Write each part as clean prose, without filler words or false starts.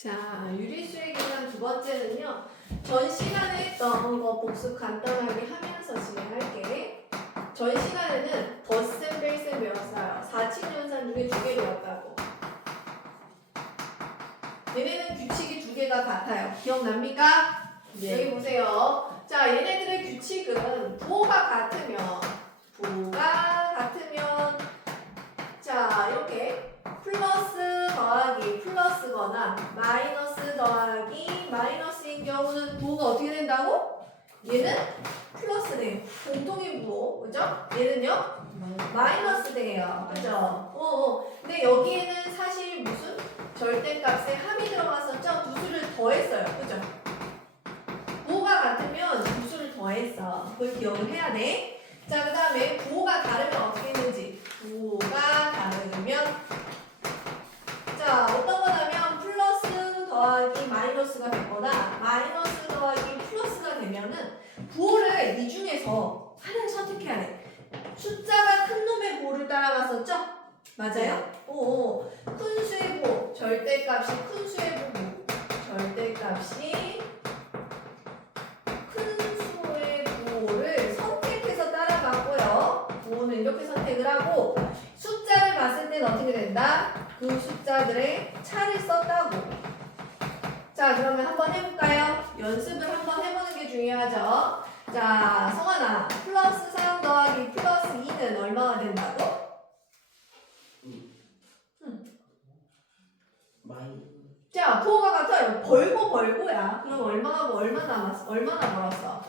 자, 유리수의 계산 두 번째는요. 전 시간에 했던 거 복습 간단하게 하면서 진행할게. 전 시간에는 덧셈, 뺄셈 배웠어요. 4친연산 중에 두 개 배웠다고. 얘네는 규칙이 두 개가 같아요. 기억납니까? 네. 여기 보세요. 자, 얘네들의 규칙은 부호가 같으면 자, 이렇게 플러스 더하기 플러스거나 마이너스 더하기 마이너스인 경우는 부호가 어떻게 된다고? 얘는 플러스네요. 공통인 부호, 그죠? 얘는요? 마이너스 돼요. 그죠? 근데 여기에는 사실 무슨 절대값에 함이 들어갔었죠? 두 수를 더했어요. 그죠? 부호가 같으면 두 수를 더했어. 그걸 기억을 해야 돼. 자, 그 다음에 부호가 다르면 어떻게 되는지. 부호가 다르면 자, 어떤 거냐면 플러스 더하기 마이너스가 되거나 마이너스 더하기 플러스가 되면은 부호를 이 중에서 하나를 선택해야 돼. 숫자가 큰 놈의 부호를 따라갔었죠? 맞아요? 오, 큰 수의 부호, 절대값이 큰 수의 부호, 절대값이 큰 수의 부호를 선택해서 따라갔고요. 부호는 이렇게 선택을 하고 숫자를 봤을 때는 어떻게 된다? 그 숫자들의 차를 썼다고. 자, 그러면 한번 해볼까요? 연습을 한번 해보는 게 중요하죠. 자, 성환아, 플러스 3 더하기 플러스 2는 얼마가 된다고? 자, 부호가 같아요. 벌고야. 그럼 얼마 남았어? 얼마나 벌었어?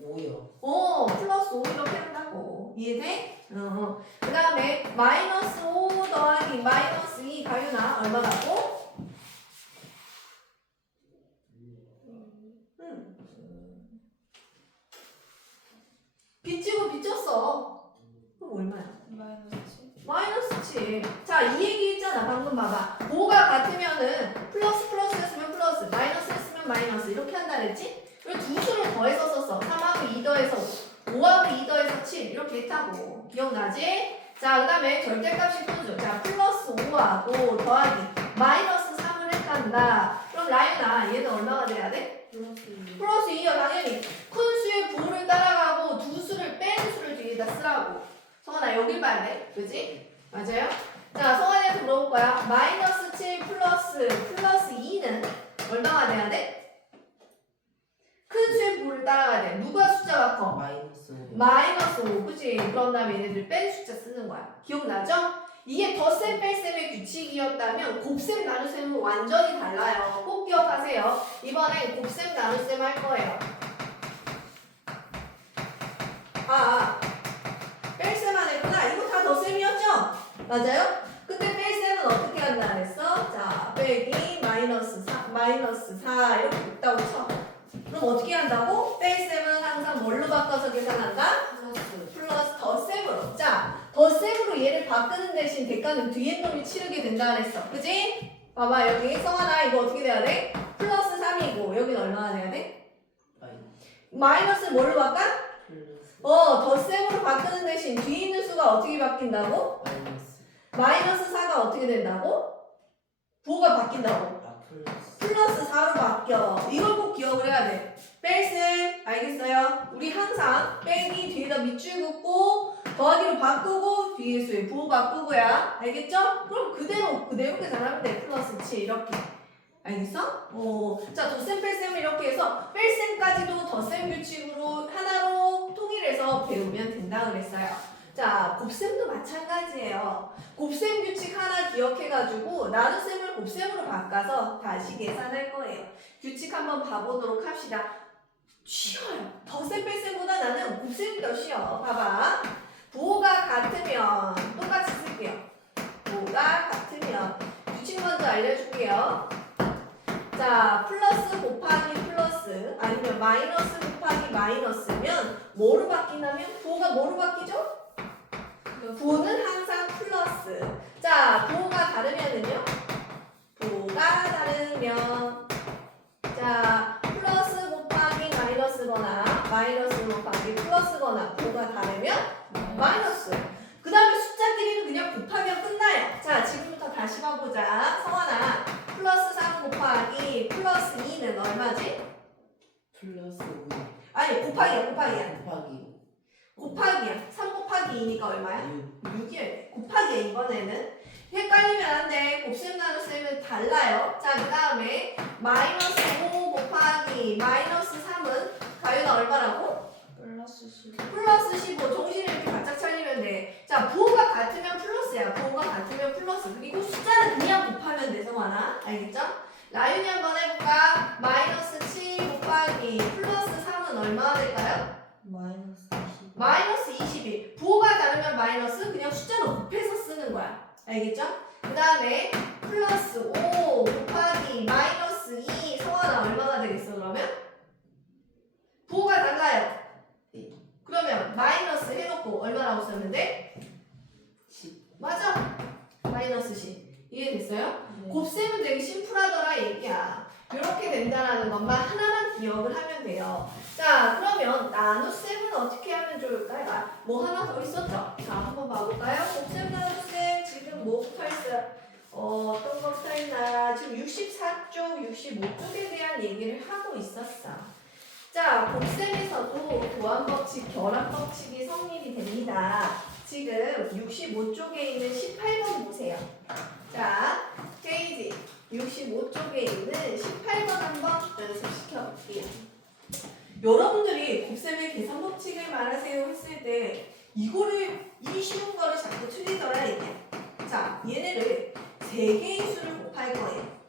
5요. 플러스 5 이렇게 한다고. 이해돼? 그 다음에 마이너스 5 더하기 마이너스 2 가윤아 얼마라고? 빚지고 빚졌어. 그럼 얼마야? 마이너스 7. 자, 이 얘기 했잖아. 방금 봐봐. 부호가 같으면은 플러스였으면 플러스, 마이너스였으면 마이너스 이렇게 한다 그랬지? 그리고 두 수를 더해서 썼어. 3하고 2 더해서 5하고 2 더해서 7 이렇게 했다고. 기억나지? 자, 그 다음에 절대값이 큰 수. 자, 플러스 5하고 더하기 마이너스 3을 했단다. 그럼 라윤아, 얘는 얼마가 돼야 돼? 플러스 2요. 당연히 큰 수의 부호를 따라가고 두 수를 뺀 수를 뒤에다 쓰라고. 성환아, 여길 봐야 돼. 그지? 맞아요? 자, 성환이한테 물어볼 거야. 마이너스 7 플러스 2는 얼마가 돼야 돼? 큰 수의 부호를 따라가야 돼. 누가 숫자가 커? 마이너스 5. 그치? 그런 다음에 얘네들 뺀 숫자 쓰는 거야. 기억나죠? 이게 덧셈 뺄셈의 규칙이었다면 곱셈 나눗셈은 완전히 달라요. 꼭 기억하세요. 이번엔 곱셈 나눗셈 할 거예요. 뺄셈 안 했구나. 이거 다 덧셈이었죠? 맞아요? 그때 뺄셈은 어떻게 한다 그랬어? 자, 빼기 마이너스 4 이렇게 있다고 쳐. 그럼 어떻게 한다고? 뺄셈은 항상 뭘로 바꿔서 계산한다? 플러스 덧셈으로. 자, 덧셈으로 얘를 바꾸는 대신 대가는 뒤에 놈이 치르게 된다 그랬어. 그지? 봐봐, 여기 성환아 이거 어떻게 돼야 돼? 플러스 3이고 여기는 얼마나 돼야 돼? 마이너스 뭘로 바꿔? 덧셈으로 바꾸는 대신 뒤에 있는 수가 어떻게 바뀐다고? 마이너스 4가 어떻게 된다고? 부호가 바뀐다고. 플러스 4로 바뀌어. 이걸 꼭 기억을 해야 돼. 뺄셈, 알겠어요? 우리 항상 빼기 뒤에다 밑줄 긋고 더하기로 바꾸고 뒤에 수의 부호 바꾸고야. 알겠죠? 그럼 그대로 계산하면 돼. 플러스 7 이렇게. 알겠어? 자, 덧셈 뺄셈을 이렇게 해서 뺄셈까지도 덧셈 규칙으로 하나로 통일해서 배우면 된다 그랬어요. 자, 곱셈도 마찬가지예요. 곱셈 규칙 하나 기억해가지고 나눗셈을 곱셈으로 바꿔서 다시 계산할 거예요. 규칙 한번 봐보도록 합시다. 쉬워요. 덧셈 뺄셈보다 나는 곱셈이 더 쉬워. 봐봐. 부호가 같으면 똑같이 쓸게요. 부호가 같으면 규칙 먼저 알려줄게요. 자, 플러스 곱하기 플러스 아니면 마이너스 곱하기 마이너스면 뭐로 바뀌냐면 부호가 뭐로 바뀌죠? 부호는 항상 플러스. 자, 부호가 다르면은요? 자, 플러스 곱하기 마이너스거나 마이너스 곱하기 플러스거나 부호가 다르면 마이너스. 그 다음에 숫자끼리는 그냥 곱하면 끝나요. 자, 지금부터 다시 봐보자. 성환아, 플러스 3 때는 얼마지? 플러스 5 아니 곱하기야. 곱하기 곱하기야. 3 곱하기 2니까 얼마야? 6 6이야. 곱하기야 이번에는. 헷갈리면 안 돼. 곱셈 나눗셈은 달라요. 자, 그 다음에 마이너스 5 곱하기 마이너스 3은 가유가 얼마라고? 플러스 15. 플러스 15. 정신을 이렇게 바짝 차리면 돼. 자, 부호가 같으면 플러스야. 부호가 같으면 플러스. 그리고 숫자는 그냥 곱하면 돼, 성환아. 알겠죠? 라윤이 한번 해볼까? 마이너스 7 곱하기 플러스 3은 얼마나 될까요? 마이너스 20. 마이너스 21. 부호가 다르면 마이너스, 그냥 숫자는 곱해서 쓰는 거야. 알겠죠? 그 다음에 플러스 5 곱하기 마이너스 2. 성환아 얼마나 되겠어 그러면? 부호가 달라요. 그러면 마이너스 해놓고 얼마라고 썼는데? 10 맞아. 마이너스 10. 이해됐어요? 네. 곱셈은 되게 심플하더라 얘기야. 이렇게 된다라는 것만 하나만 기억을 하면 돼요. 자, 그러면 나눗셈은 어떻게 하면 좋을까요? 아, 뭐 하나 더 있었죠? 자, 한번 봐볼까요? 곱셈 나눗셈 지금 뭐부터 했어요? 어떤 것부터 했나? 지금 64쪽, 65쪽에 대한 얘기를 하고 있었어. 자, 곱셈에서도 교환법칙, 결합법칙이 성립이 됩니다. 지금 65쪽에 있는 18번 보세요. 자, 페이지 65쪽에 있는 18번 한번 연습시켜 볼게요. 여러분들이 곱셈의 계산법칙을 말하세요 했을 때 이거를 이 쉬운 거를 자꾸 틀리더라 이게. 자, 얘네를 3개의 수를 곱할 거예요.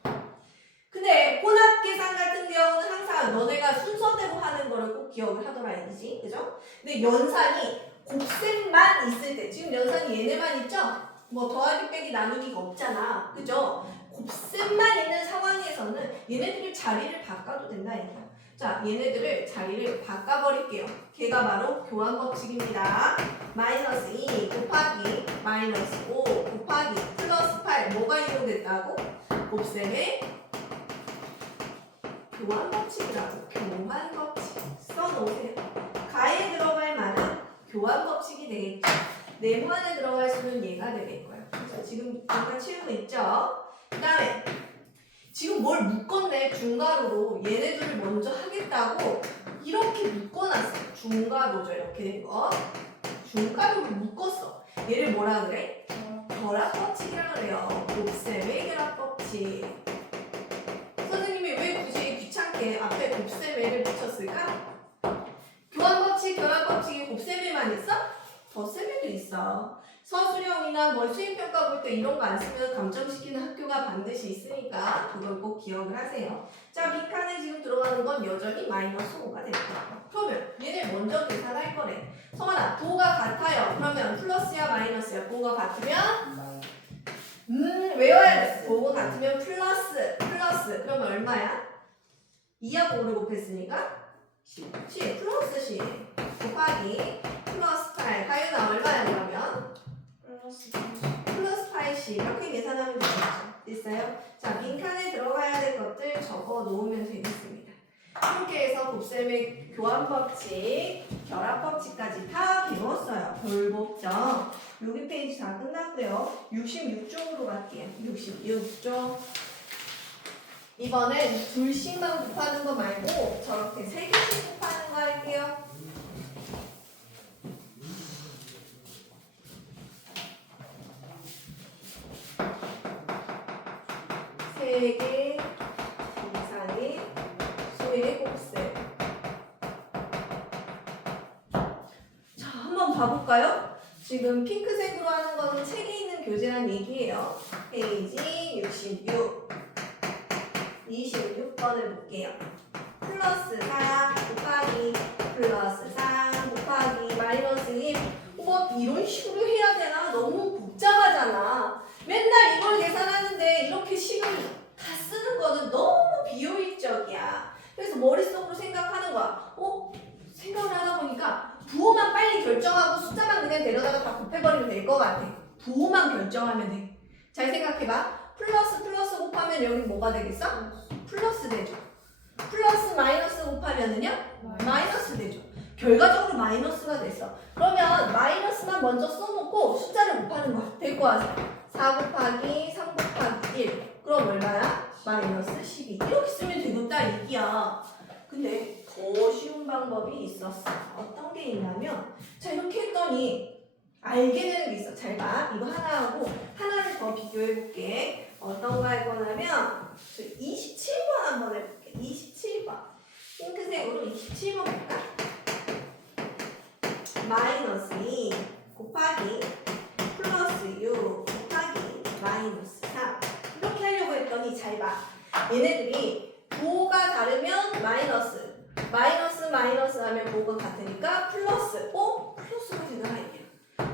근데 혼합계산 같은 경우는 항상 너네가 순서대로 하는 거를 꼭 기억을 하더라 이거지. 그죠? 근데 연산이 곱셈만 있을 때, 지금 연산이 얘네만 있죠? 뭐 더하기 빼기 나누기가 없잖아. 그죠? 곱셈만 있는 상황에서는 얘네들이 자리를 바꿔도 된다 이거야. 자, 얘네들을 자리를 바꿔버릴게요. 걔가 바로 교환법칙입니다. 마이너스 2 곱하기 마이너스 5 곱하기 플러스 8 뭐가 이용됐다고? 곱셈의 교환법칙이라고. 교환법칙 써놓으세요. 가에 들어갈 말은 교환법칙이 되겠죠. 네모 안에 들어갈 수는 얘가 되겠고요. 자, 지금 잠깐 치우고 있죠. 그 다음에 지금 뭘 묶었네. 중괄호로 얘네들을 먼저 하겠다고 이렇게 묶어놨어. 중괄호죠. 이렇게 된 거. 중괄호로 묶었어. 얘를 뭐라 그래? 결합법칙이라 그래요. 곱셈의 결합법칙. 선생님이 왜 굳이 귀찮게 앞에 곱셈을 붙였을까? 교환법칙, 결합법칙이 곱셈에만 있어? 덧셈에도 있어. 서술형이나 뭐 수행평가 볼 때 이런 거 안 쓰면 감점시키는 학교가 반드시 있으니까 그걸 꼭 기억을 하세요. 자, 빈칸에 지금 들어가는 건 여전히 마이너스 5가 될 거야. 그러면 얘네 먼저 계산할 거래. 성환아, 부호가 같아요. 그러면 플러스야 마이너스야? 부호가 같으면? 외워야 돼. 부호가 같으면 플러스. 그러면 얼마야? 2하고 5를 곱했으니까 10 플러스 10 곱하기 플러스 8 가유나 얼마야 그러면? 플러스 80 이렇게 계산하면 되겠죠. 됐어요? 자, 빈칸에 들어가야 될 것들 적어 놓으면 되겠습니다. 이렇게 해서 곱셈의 교환법칙, 결합법칙까지 다 배웠어요. 별복죠. 여기 페이지 다 끝났고요. 66쪽으로 갈게요. 66쪽. 이번엔 둘씩만 곱하는 거 말고 저렇게 3개씩 곱하는 거 할게요. 세 개 이상의 수의 곱셈. 자, 한번 봐볼까요? 지금 핑크색으로 하는 거는 책에 있는 교재란 얘기예요. 페이지 66. 26번을 볼게요. 플러스 4 곱하기 플러스 3 곱하기 마이너스 1. 뭐 이런 식으로 해야 되나? 너무 복잡하잖아. 맨날 이걸 계산하는데 이렇게 식을 다 쓰는 거는 너무 비효율적이야. 그래서 머릿속으로 생각하는 거야. 생각을 하다 보니까 부호만 빨리 결정하고 숫자만 그냥 데려다가 다 곱해버리면 될 것 같아. 부호만 결정하면 돼. 잘 생각해봐. 플러스 곱하면 여기 뭐가 되겠어? 플러스 되죠. 플러스 마이너스 곱하면은요? 마이너스 되죠. 결과적으로 마이너스가 됐어. 그러면 마이너스만 먼저 써놓고 숫자를 곱하는 거야. 될 거 같아. 4 곱하기 3 곱하기 1. 그럼 얼마야? 마이너스 12 이렇게 쓰면 되겠다 얘기야. 근데 더 쉬운 방법이 있었어. 어떤 게 있냐면 자 이렇게 했더니 알게 되는 게 있어. 잘 봐. 이거 하나하고 하나를 더 비교해 볼게. 어떤 거 할 거냐면 27번 한번 해볼게. 27번 핑크색으로 27번 볼까? 마이너스 2 곱하기 플러스 6 곱하기 마이너스 3 이렇게 하려고 했더니 잘 봐. 얘네들이 부호가 다르면 마이너스 하면 부호가 같으니까 플러스 플러스가 되더라 이게.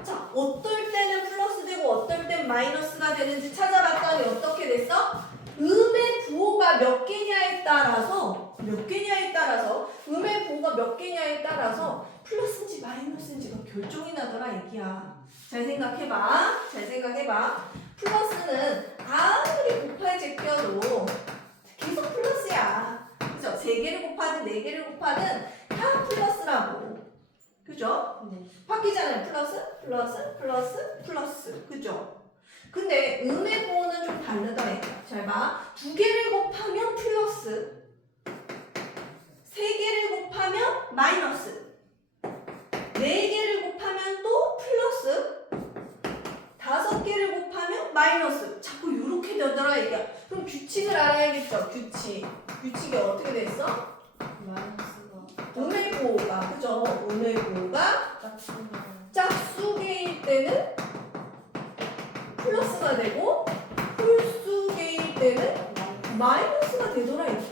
자 어떨 때는 플러스 되고 어떨 땐 마이너스가 되는지 찾아봤더니 어떻게 됐어? 음의 부호가 몇 개냐에 따라서 음의 부호가 몇 개냐에 따라서 플러스인지 마이너스인지가 결정이 나더라 얘기야. 잘 생각해봐. 플러스는 아무리 곱할 제껴도 계속 플러스야. 그죠? 3개를 곱하든 4개를 곱하든 다 플러스라고. 그죠? 네. 바뀌잖아요. 플러스. 그죠? 근데 음의 부호는 좀 다르더래. 잘 봐. 2개를 곱하면 플러스. 3개를 곱하면 마이너스. 4개를 곱하면 또 플러스. 5개를 곱하면 마이너스. 자꾸 이렇게 되더라 얘기야. 그럼 규칙을 알아야겠죠. 규칙이 어떻게 됐어? 마이너스가 음의 부호가 그죠? 음의 부호가 짝수가 짝수개일 때는 플러스가 되고 홀수개일 때는 마이너스가 되더라 얘기.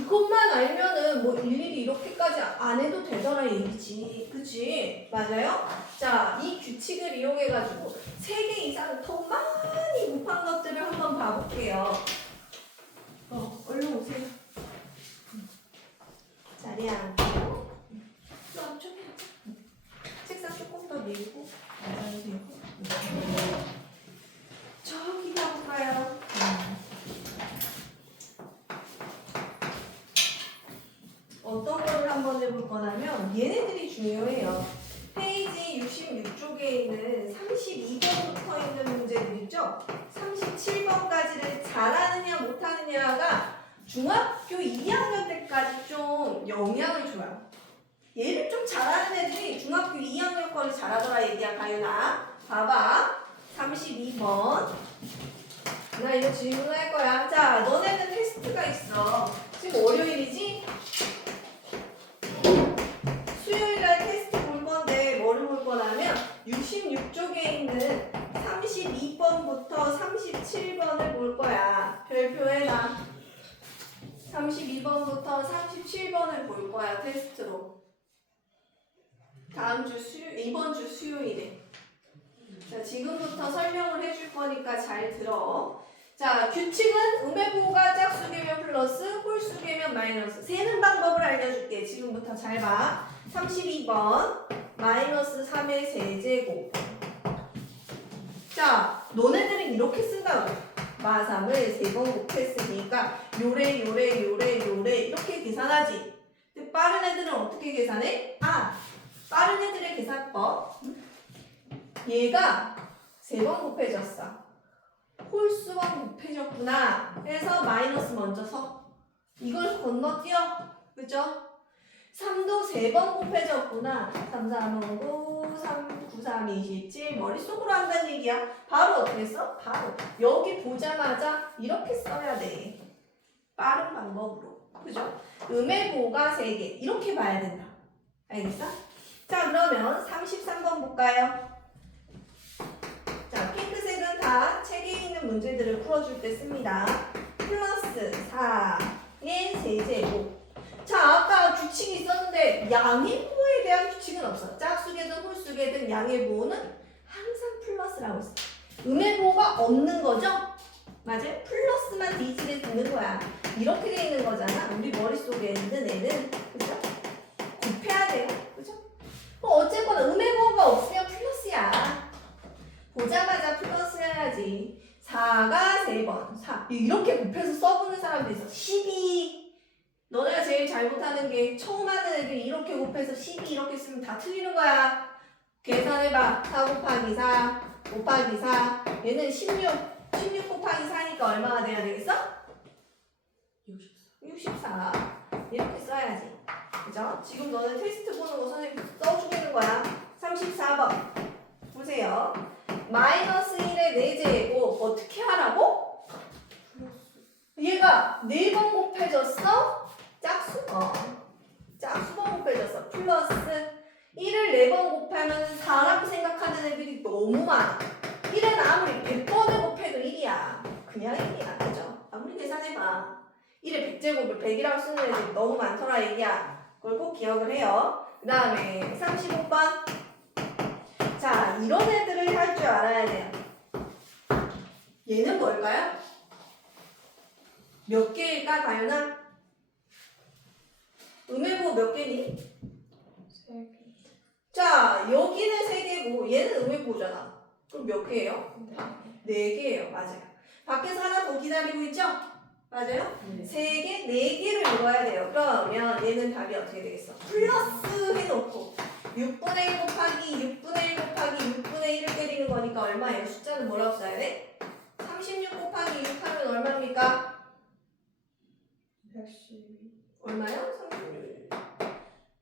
이것만 알면은 뭐 일일이 이렇게까지 안 해도 되더라 얘기지. 그치? 맞아요? 자, 이 규칙을 이용해가지고 3개 이상 더 많이 곱한 것들을 한번 봐볼게요. 얼른 오세요. 자리에 앉고 좀 책상 조금 더 밀고 앉아주세요. 저기 가볼까요? 어떤 거를 한번 해볼 거냐면 얘네들이 중요해요. 페이지 66쪽에 있는 32번부터 있는 문제들 있죠? 37번까지를 잘하느냐 못하느냐가 중학교 2학년 때까지 좀 영향을 줘요. 얘를 좀 잘하는 애들이 중학교 2학년 거를 잘하더라 얘기야. 가윤아 봐봐. 32번 나 이거 질문할 거야. 자, 너네는 테스트가 있어. 지금 월요일이지? 수요일날 테스트 볼 건데 뭐를 볼 거냐면 66쪽에 있는 32번부터 37번을 볼 거야. 별표해놔. 32번부터 37번을 볼 거야. 테스트로. 이번 주 수요일에. 자, 지금부터 설명을 해줄 거니까 잘 들어. 자, 규칙은 음의 부호가 짝수개면 플러스, 홀수개면 마이너스. 세는 방법을 알려줄게. 지금부터 잘 봐. 32번 마이너스 3의 세제곱. 자, 너네들은 이렇게 쓴다고. 마3을 3번 곱했으니까 요래 이렇게 계산하지. 근데 빠른 애들은 어떻게 계산해? 빠른 애들의 계산법. 얘가 3번 곱해졌어. 홀수가 곱해졌구나. 그래서 마이너스 먼저 서. 이걸 건너뛰어. 그죠? 3도 3번 곱해졌구나. 3, 3, 9, 3, 9, 3, 27. 머릿속으로 한다는 얘기야. 바로 어떻게 써? 바로. 여기 보자마자 이렇게 써야 돼. 빠른 방법으로. 그죠? 음의 부호가 3개. 이렇게 봐야 된다. 알겠어? 자, 그러면 33번 볼까요? 자, 핑크색은 다 책에 있는 문제들을 풀어줄 때 씁니다. 플러스 4의 세제곱. 자, 아까 규칙이 있었는데 양의 부호에 대한 규칙은 없어. 짝수개든 홀수개든 양의 부호는 항상 플러스라고 했어. 음의 부호가 없는 거죠? 맞아요? 플러스만 뒤집에 두는 거야. 이렇게 돼 있는 거잖아. 우리 머릿속에 있는 애는. 그죠? 곱해야 돼요. 그죠? 어쨌거나 음의 부호가 없으면 플러스야. 보자마자 플러스 해야지. 4가 3번. 4. 이렇게 곱해서 써보는 사람도 있어. 12. 너네가 제일 잘못하는 게 처음 하는 애들이 이렇게 곱해서 12 이렇게 쓰면 다 틀리는 거야. 계산해봐. 4 곱하기 4 곱하기 4. 얘는 16 곱하기 4니까 얼마가 돼야 되겠어? 64 이렇게 써야지. 그죠? 지금 너는 테스트 보는 거 선생님 써주고 있는 거야. 34번 보세요. 마이너스 1의 4제곱 어떻게 하라고? 얘가 4번 곱해졌어? 짝수번. 짝수번 곱해졌어. 플러스 1을 4번 곱하면 4라고 생각하는 애들이 너무 많아. 1은 아무리 100번을 곱해도 1이야. 그냥 1이야. 그죠? 아무리 계산해봐. 1의 100제곱을 100이라고 쓰는 애들이 너무 많더라 얘기야. 그걸 꼭 기억을 해요. 그 다음에 35번. 자, 이런 애들을 할 줄 알아야 돼요. 얘는 뭘까요? 몇 개일까, 다윤아? 음해부 몇 개니? 3개. 자, 여기는 3개고 얘는 음해부잖아. 그럼 몇 개예요? 네. 4개예요. 맞아요. 밖에서 하나 더 기다리고 있죠? 맞아요? 네. 3개, 4개를 읽어야 돼요. 그러면 얘는 답이 어떻게 되겠어? 플러스 해놓고 6분의 1 곱하기 6분의 1 곱하기 6분의 1을 때리는 거니까 얼마예요? 숫자는 뭐라고 써야 돼? 36 곱하기 6 하면 얼마입니까? 112. 얼마요? 36.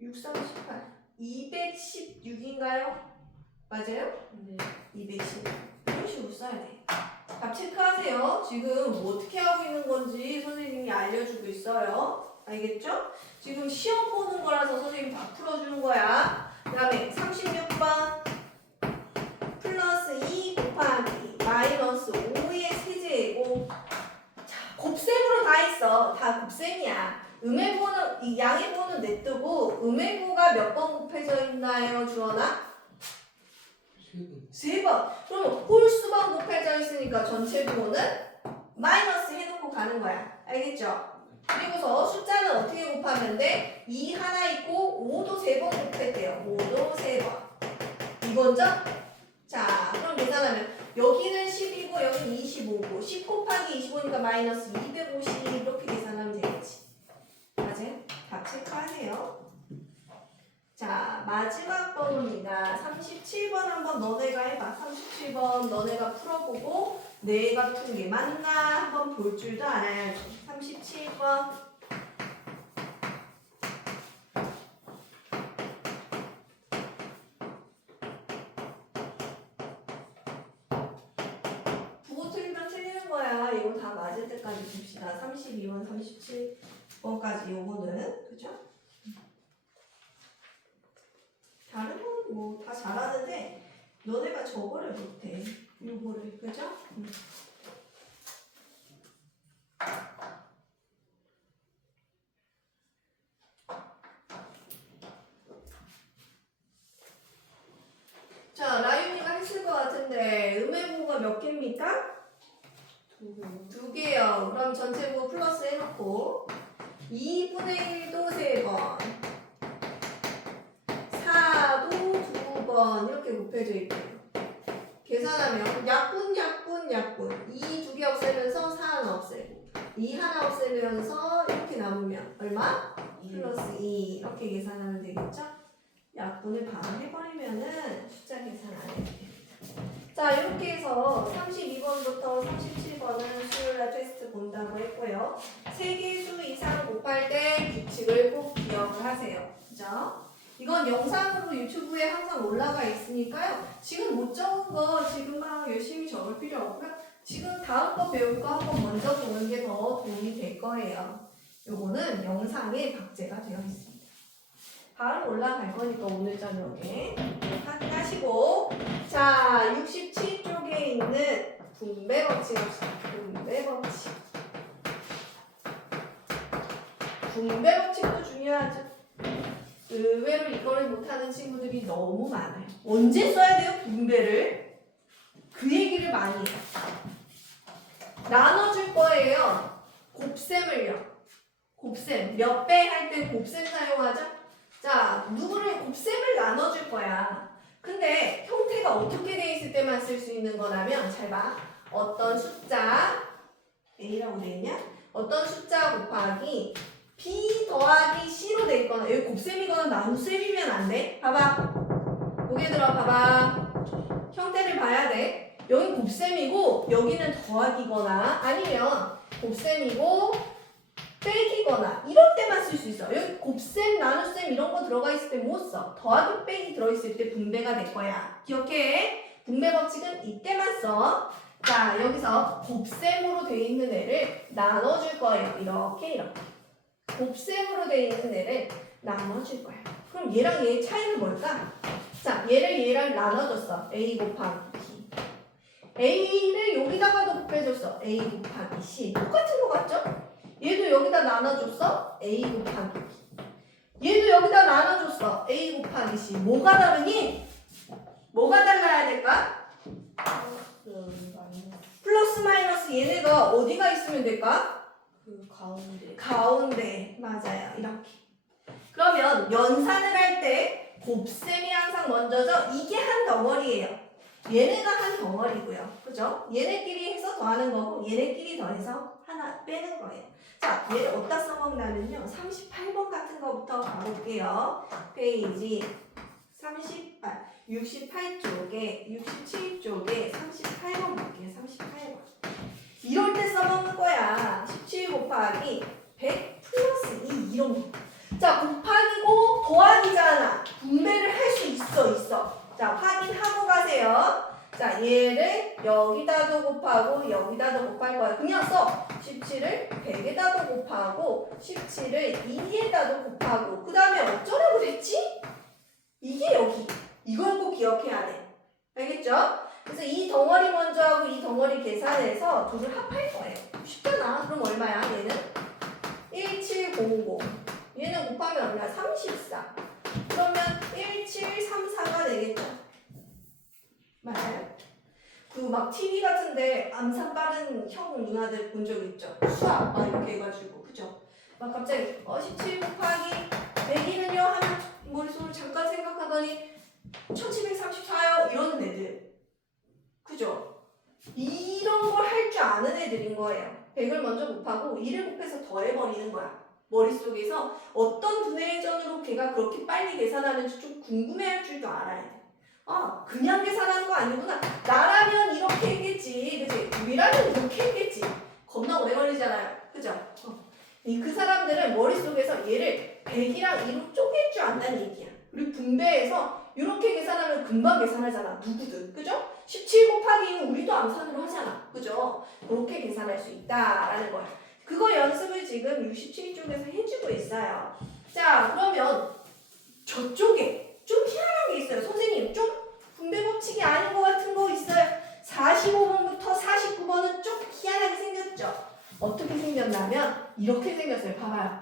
6, 38. 216인가요? 맞아요? 네. 210. 이런 식으로 써야 돼. 답 체크하세요. 지금 뭐 어떻게 하고 있는 건지 선생님이 알려주고 있어요. 알겠죠? 지금 시험 보는 거라서 선생님이 다 풀어주는 거야. 그 다음에 36번 플러스 2 곱하기 마이너스 5의 세제곱. 자, 곱셈으로 다 있어. 다 곱셈이야. 음해부는 이 양해부는 냅두고 음해부가 몇 번 곱해져 있나요, 주원아? 3번. 그러면 홀수번 곱해져 있으니까 전체 부호는 마이너스 해놓고 가는 거야. 알겠죠? 그리고서 숫자는 어떻게 곱하면 돼? 2 하나 있고 5도 3번 곱했대요. 5도 3번. 이거죠? 자, 그럼 계산하면 여기는 10이고 여기는 25고 10 곱하기 25니까 마이너스 250 이렇게 계산하면 되겠지. 맞아요? 답 체크하세요. 자, 마지막 번호입니다. 37번 한번 너네가 해봐. 37번 너네가 풀어보고 내가 푼 게 맞나 한번 볼 줄도 알아야지. 37번. 부호 틀리면 틀리는 거야. 이거 다 맞을 때까지 봅시다. 32번, 37번까지 요거는. 그죠? 다른 건 뭐 다 잘하는데 너네가 저거를 못해. 요거를. 그죠? 자, 라윤이가 했을 것 같은데 음해부호가 몇 개입니까? 2개요. 그럼 전체 부호 플러스 해놓고 2분의 1도 3번 4도 2번 이렇게 곱해져 있고요. 계산하면 약분 2 두 개 없애면서 4 하나 없애고 2 하나 없애면서 이렇게 남으면 얼마? 플러스 2 이렇게 계산하면 되겠죠? 약분을 바로 해버리면은 숫자 계산 안 해도 됩니다. 자, 이렇게 해서 32번부터 37번은 수요일날 테스트 본다고 했고요. 3개 수 이상 곱할 때 규칙을 꼭 기억을 하세요. 그죠? 이건 영상으로 유튜브에 항상 올라가 있으니까요. 지금 못 적은 거 지금 막 열심히 적을 필요 없고요. 지금 다음 거 배울 거 한번 먼저 보는 게 더 도움이 될 거예요. 요거는 영상에 박제가 되어 있습니다. 바로 올라갈 거니까 오늘 저녁에 확인하시고, 자, 67쪽에 있는 분배 법칙 합시다. 분배 법칙. 분배 법칙도 중요하죠. 의외로 이거를 못하는 친구들이 너무 많아요. 언제 써야 돼요? 분배를? 그 얘기를 많이 해요. 나눠줄 거예요. 곱셈을요. 곱셈. 몇 배 할 때 곱셈 사용하죠? 자, 누구를 곱셈을 나눠줄 거야. 근데 형태가 어떻게 돼 있을 때만 쓸 수 있는 거냐면, 잘 봐. 어떤 숫자, A라고 돼 있냐? 어떤 숫자 곱하기 B 더하기 C로 돼 있거나, 여기 곱셈이거나 나눗셈이면 안 돼. 봐봐. 고개 들어 봐봐. 형태를 봐야 돼. 여기 곱셈이고 여기는 더하기거나 아니면 곱셈이고 빼기거나 나눠줬어. 더하기 빼기 들어있을 때 분배가 될 거야. 기억해. 분배 법칙은 이때만 써. 자, 여기서 곱셈으로 돼 있는 애를 나눠줄 거예요. 이렇게. 곱셈으로 돼 있는 애를 나눠줄 거예요. 그럼 얘랑 얘의 차이는 뭘까? 자, 얘를 나눠줬어. A 곱하기 B. A를 여기다가도 곱해줬어. A 곱하기 C. 똑같은 거 같죠? 얘도 여기다 나눠줬어. A 곱하기 B. 얘도 여기다 나눠줬어. A 곱하기 C. 뭐가 다르니? 뭐가 달라야 될까? 플러스 마이너스 얘네가 어디가 있으면 될까? 그 가운데. 가운데. 맞아요. 이렇게. 그러면 연산을 할 때 곱셈이 항상 먼저죠. 이게 한 덩어리예요. 얘네가 한 덩어리고요. 그죠? 얘네끼리 해서 더하는 거고 얘네끼리 더해서 하나 빼는 거예요. 자, 얘를 어디다 써먹냐면요. 38번 같은 거부터 가볼게요. 페이지 68쪽에 67쪽에 38번 볼게요. 38번. 이럴 때 써먹는 거야. 17 곱하기 100 플러스 2 이런 거. 자, 곱하기고 더하기잖아. 분배를 할 수 있어. 자, 확인하고 가세요. 자, 얘를 여기다도 곱하고 여기다도 곱할 거야. 그냥 써. 17을 100에다도 곱하고 17을 2에다도 곱하고 그 다음에 어쩌라고 됐지? 이게 여기. 이걸 꼭 기억해야 돼. 알겠죠? 그래서 이 덩어리 먼저 하고 이 덩어리 계산해서 둘을 합할 거예요. 쉽잖아. 그럼 얼마야? 얘는 1700. 얘는 곱하면 얼마야? 34. 그러면 1734가 되겠죠? 맞아요. 그 막 TV 같은데 암산 빠른 형 누나들 본 적 있죠? 수학 막 이렇게 해가지고 그죠? 막 갑자기 17 곱하기 100이는요 하면 머릿속으로 잠깐 생각하더니 1734요 이러는 애들 그죠? 이런 걸 할 줄 아는 애들인 거예요. 100을 먼저 곱하고 2를 곱해서 더해버리는 거야. 머릿속에서 어떤 분해전으로 걔가 그렇게 빨리 계산하는지 좀 궁금해할 줄도 알아야 돼. 아, 그냥 계산하는 거 아니구나. 나라면 이렇게 했겠지. 그치? 우리라면 이렇게 했겠지. 겁나 오래 걸리잖아요. 그죠? 그 사람들은 머릿속에서 얘를 100이랑 2로 쪼갤 줄 안다는 얘기야. 우리 분배해서 이렇게 계산하면 금방 계산하잖아. 누구든. 그죠? 17 곱하기 2는 우리도 암산으로 하잖아. 그죠? 그렇게 계산할 수 있다라는 거야. 그거 연습을 지금 67쪽에서 해주고 있어요. 자, 그러면 저쪽에 좀 희한한 게 있어요. 선생님, 좀 분배 법칙이 아닌 것 같은 거 있어요. 45번부터 49번은 좀 희한하게 생겼죠. 어떻게 생겼냐면 이렇게 생겼어요. 봐봐요.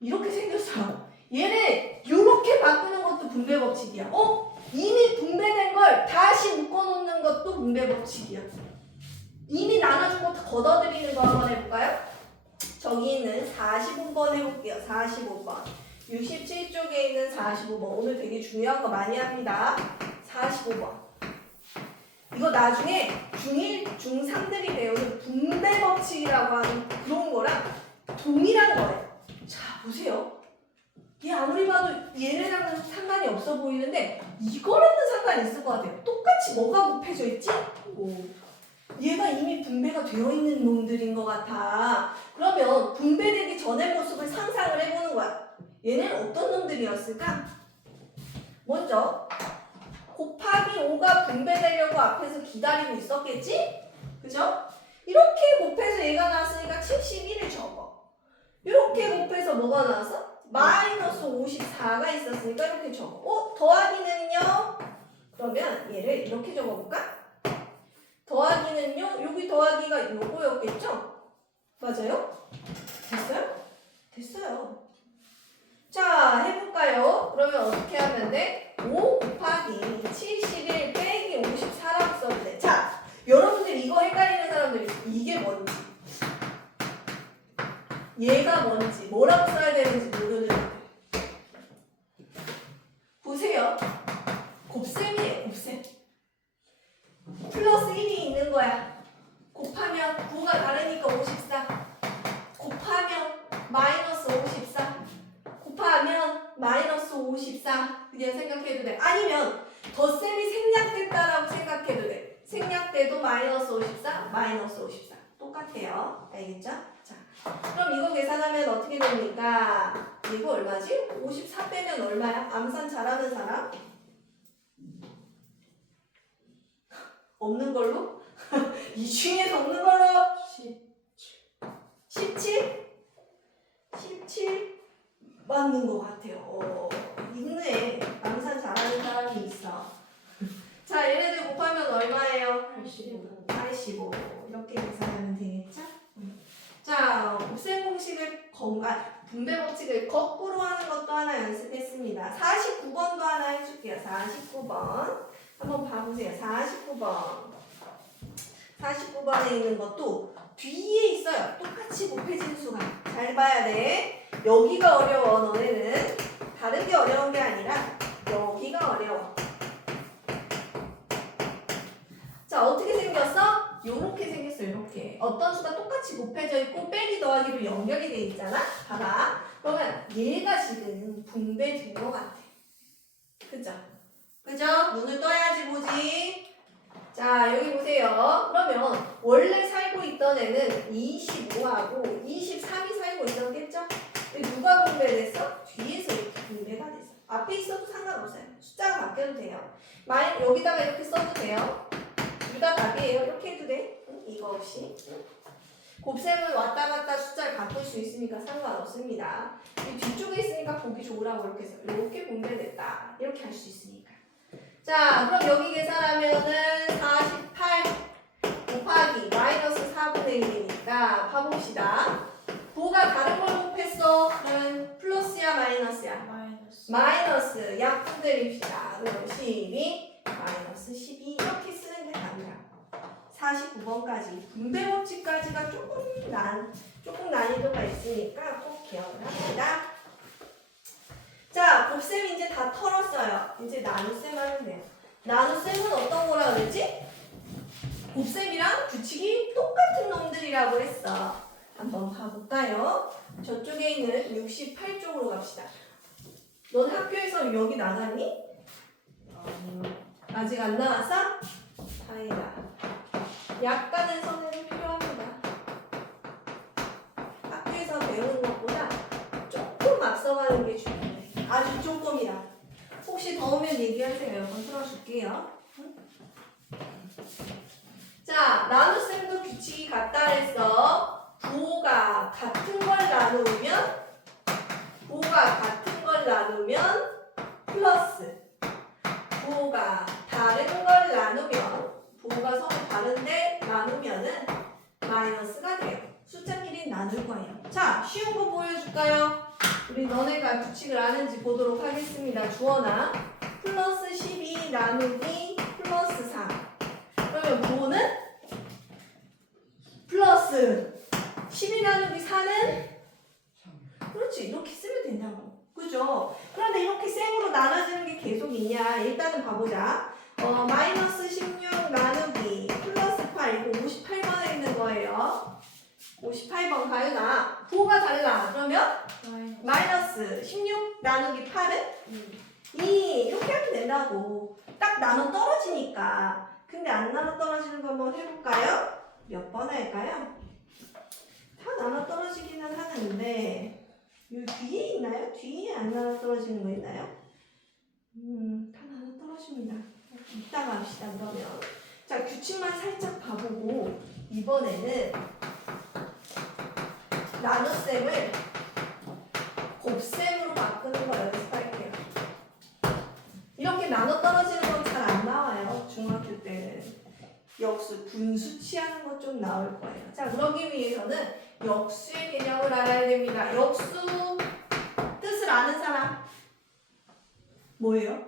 이렇게 생겼어요. 얘를 이렇게 바꾸는 것도 분배 법칙이야. 이미 분배된 걸 다시 묶어놓는 것도 분배 법칙이야. 이미 나눠준 거 걷어들이는 거 한번 해볼까요? 저기 있는 45번 해볼게요. 45번. 67쪽에 있는 45번. 오늘 되게 중요한 거 많이 합니다. 45번. 이거 나중에 중1, 중3들이 배우는 분배 법칙이라고 하는 그런 거랑 동일한 거예요. 자, 보세요. 얘 아무리 봐도 얘네랑은 상관이 없어 보이는데 이거랑은 상관이 있을 것 같아요. 똑같이 뭐가 곱해져 있지? 얘가 이미 분배가 되어 있는 놈들인 것 같아. 그러면 분배되기 전의 모습을 상상을 해보는 거야. 얘는 어떤 놈들이었을까? 먼저 곱하기 5가 분배되려고 앞에서 기다리고 있었겠지? 그죠? 이렇게 곱해서 얘가 나왔으니까 71을 적어. 이렇게 곱해서 뭐가 나왔어? 마이너스 54가 있었으니까 이렇게 적어. 더하기는요? 그러면 얘를 이렇게 적어볼까? 더하기는요? 여기 더하기가 요거였겠죠? 맞아요? 됐어요? 됐어요. 자, 해볼까요? 그러면 어떻게 하면 돼? 5 곱하기 71 빼기 54라고 써도 돼. 자, 여러분들 이거 헷갈리는 사람들이 있어. 이게 뭔지 얘가 뭔지 뭐라고 써야 되는지 모르는 애들. 보세요. 곱셈이에요. 곱셈. 플러스 1이 있는 거야. 곱하면 9가 다르니까 54. 곱하면 마이너스 54. 곱하면 마이너스 54. 그냥 생각해도 돼. 아니면 덧셈이 생략됐다라고 생각해도 돼. 생략돼도 마이너스 54, 마이너스 54. 똑같아요. 알겠죠? 자, 그럼 이거 계산하면 어떻게 됩니까? 이거 얼마지? 54 빼면 얼마야? 암산 잘하는 사람? 없는 걸로? 이 중에서 없는 걸로? 17? 17? 맞는 것 같아요. 있네. 암산 잘하는 사람이 있어. 자, 얘네들 곱하면 얼마예요? 85. 85. 이렇게 계산하면 되겠죠? 자, 곱셈 공식을 분배 법칙을 거꾸로 하는 것도 하나 연습했습니다. 49번도 하나 해줄게요. 49번. 한번 봐보세요. 49번. 49번에 있는 것도 뒤에 있어요. 똑같이 곱해진 수가. 잘 봐야 돼. 여기가 어려워, 너네는. 다른 게 어려운 게 아니라 여기가 어려워. 자, 어떻게 생겼어? 요렇게 생겼어요. 이렇게. 어떤 수가 똑같이 곱해져 있고 빼기 더하기로 연결이 돼 있잖아. 봐봐. 그러면 얘가 지금 분배된 것 같아. 그죠? 그죠? 눈을 떠야지 보지. 자, 여기 보세요. 그러면 원래 살고 있던 애는 25하고 23이 살고 있었겠죠? 누가 분배됐어? 뒤에서 이렇게 분배가 됐어. 앞에 있어도 상관없어요. 숫자가 바뀌어도 돼요. 여기다가 이렇게 써도 돼요. 둘 다 답이에요. 이렇게 해도 돼. 이거 없이. 곱셈을 왔다 갔다 숫자를 바꿀 수 있으니까 상관없습니다. 뒤쪽에 있으니까 보기 좋으라고 이렇게 해서 이렇게 분배됐다. 이렇게 할 수 있으니까. 자, 그럼 여기 계산하면은 48 곱하기 마이너스 4분의 1이니까 봐봅시다. 부호가 다른 걸 곱했어. 그러면 플러스야 마이너스야? 마이너스. 마이너스 약분 때립시다. 그럼 12 마이너스 12 이렇게 쓰는 게 답이야. 49번까지 분배 법칙까지가 조금 난이도가 있으니까 꼭 기억을 합니다. 자, 곱셈 이제 다 털었어요. 이제 나눗셈 하면 돼요. 나눗셈은 어떤 거라 그랬지? 곱셈이랑 규칙이 똑같은 놈들이라고 했어. 한번 봐볼까요? 저쪽에 있는 68쪽으로 갑시다. 넌 학교에서 여기 나갔니? 아직 안 나왔어? 다행이다. 약간의 선행이 필요합니다. 학교에서 배우는 것보다 조금 앞서가는 게 중요해. 아주 조금이라. 혹시 더우면 얘기하세요. 에어컨 틀어줄게요. 응? 자, 나눗셈도 규칙이 같다 했어. 부호가 같은 걸 나누면 플러스. 부호가 다른 걸 나누면 부호가 서로 다른데 나누면은 마이너스가 돼요. 숫자끼리 나눌 거예요. 자, 쉬운 거 보여줄까요? 우리 너네가 규칙을 아는지 보도록 하겠습니다. 주어나 플러스 12 나누기 플러스 4. 그러면 부호는 플러스 12 나누기 4는 그렇지. 이렇게 쓰면 된다고. 그죠? 그런데 이렇게 셈으로 나눠지는 게 계속 있냐? 일단은 봐보자. 마이너스 16 나누기 플러스 8 이거 58번에 있는 거예요. 58번 가윤아. 부호가 달라. 그러면 마이너스 16 나누기 8은 2 이렇게 하면 된다고. 딱 나눠 떨어지니까. 근데 안 나눠 떨어지는 거 한번 해볼까요? 몇 번 할까요? 다 나눠 떨어지기는 하는데 요 뒤에 있나요? 뒤에 안 나눠 떨어지는 거 있나요? 다 나눠 떨어집니다. 이따가 합시다. 그러면 자, 규칙만 살짝 봐보고 이번에는 나눗셈을 곱셈으로 바꾸는 거 연습할게요. 이렇게 나눠 떨어지는 건 잘 안 나와요. 중학교 때는 역수, 분수 취하는 것 좀 나올 거예요. 자, 그러기 위해서는 역수의 개념을 알아야 됩니다. 역수 뜻을 아는 사람 뭐예요?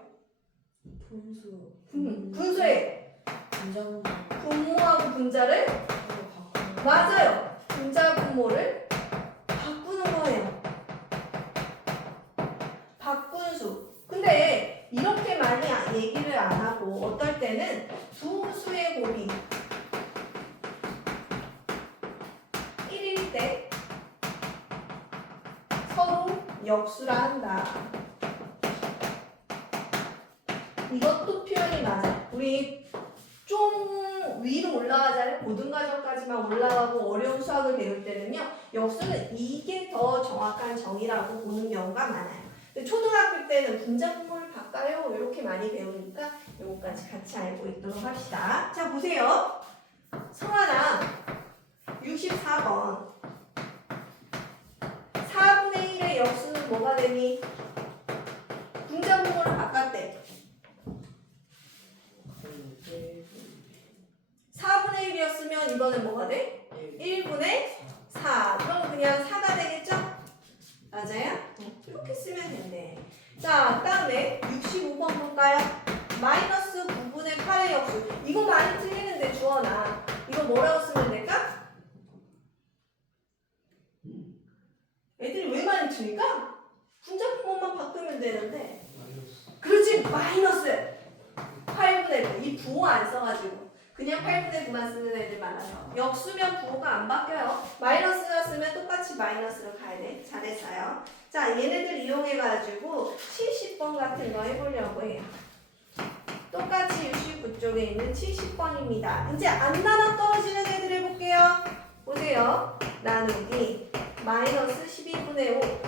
분수. 분수의 분자분. 분모하고 분자를 맞아요. 분자 분모를 바꾸는 거예요. 바꾼수. 근데 이렇게 많이 얘기를 안 하고 어떨 때는 두 수의 곱이 1일 때 서로 역수라 한다. 이것도 표현이 맞아. 우리 좀 위로 올라가잖아요. 고등과정까지만 올라가고 어려운 수학을 배울 때는요. 역수는 이게 더 정확한 정의라고 보는 경우가 많아요. 근데 초등학교 때는 분자분모를 바꿔요 이렇게 많이 배우니까 요거까지 같이 알고 있도록 합시다. 자 보세요. 성환아 64번 4분의 1의 역수는 뭐가 되니? 분자분모를 바꿨대. 4분의 1이었으면 이거는 뭐가 돼? 1분의 4. 그럼 그냥 4가 되겠죠? 맞아요? 이렇게 쓰면 된대. 자, 그 다음에 65번 볼까요? 마이너스 9분의 8의 역수. 이거 많이 틀리는데 주원아. 이거 뭐라고 쓰면 될까? 애들이 왜 많이 틀릴까? 분자분모만 바꾸면 되는데. 그렇지, 마이너스 8분의 9. 이 부호 안 써가지고. 그냥 8분의 9만 쓰는 애들 많아요. 역수면 부호가 안 바뀌어요. 마이너스가 쓰면 똑같이 마이너스로 가야 돼. 잘했어요. 자, 얘네들 이용해가지고 70번 같은 거 해보려고 해요. 똑같이 69쪽에 있는 70번입니다. 이제 안 나눠 떨어지는 애들 해볼게요. 보세요. 나누기 마이너스 12분의 5.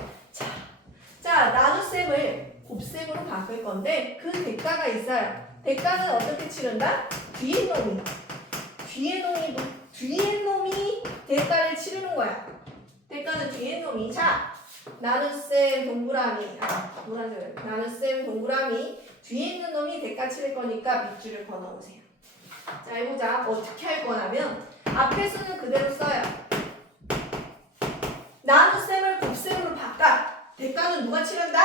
자, 나눗셈을 곱셈으로 바꿀 건데 그 대가가 있어요. 대가는 어떻게 치른다? 뒤에 놈이 대가를 치르는 거야. 대가는 뒤에 놈이. 자, 나눗셈 동그라미. 노란색. 나눗셈 동그라미. 뒤에 있는 놈이 대가 치를 거니까 밑줄을 그어놓으세요. 자, 해보자. 어떻게 할 거냐면 앞에 수는 그대로 써요. 나눗셈을 곱셈으로 바꿔. 대가는 누가 치른다?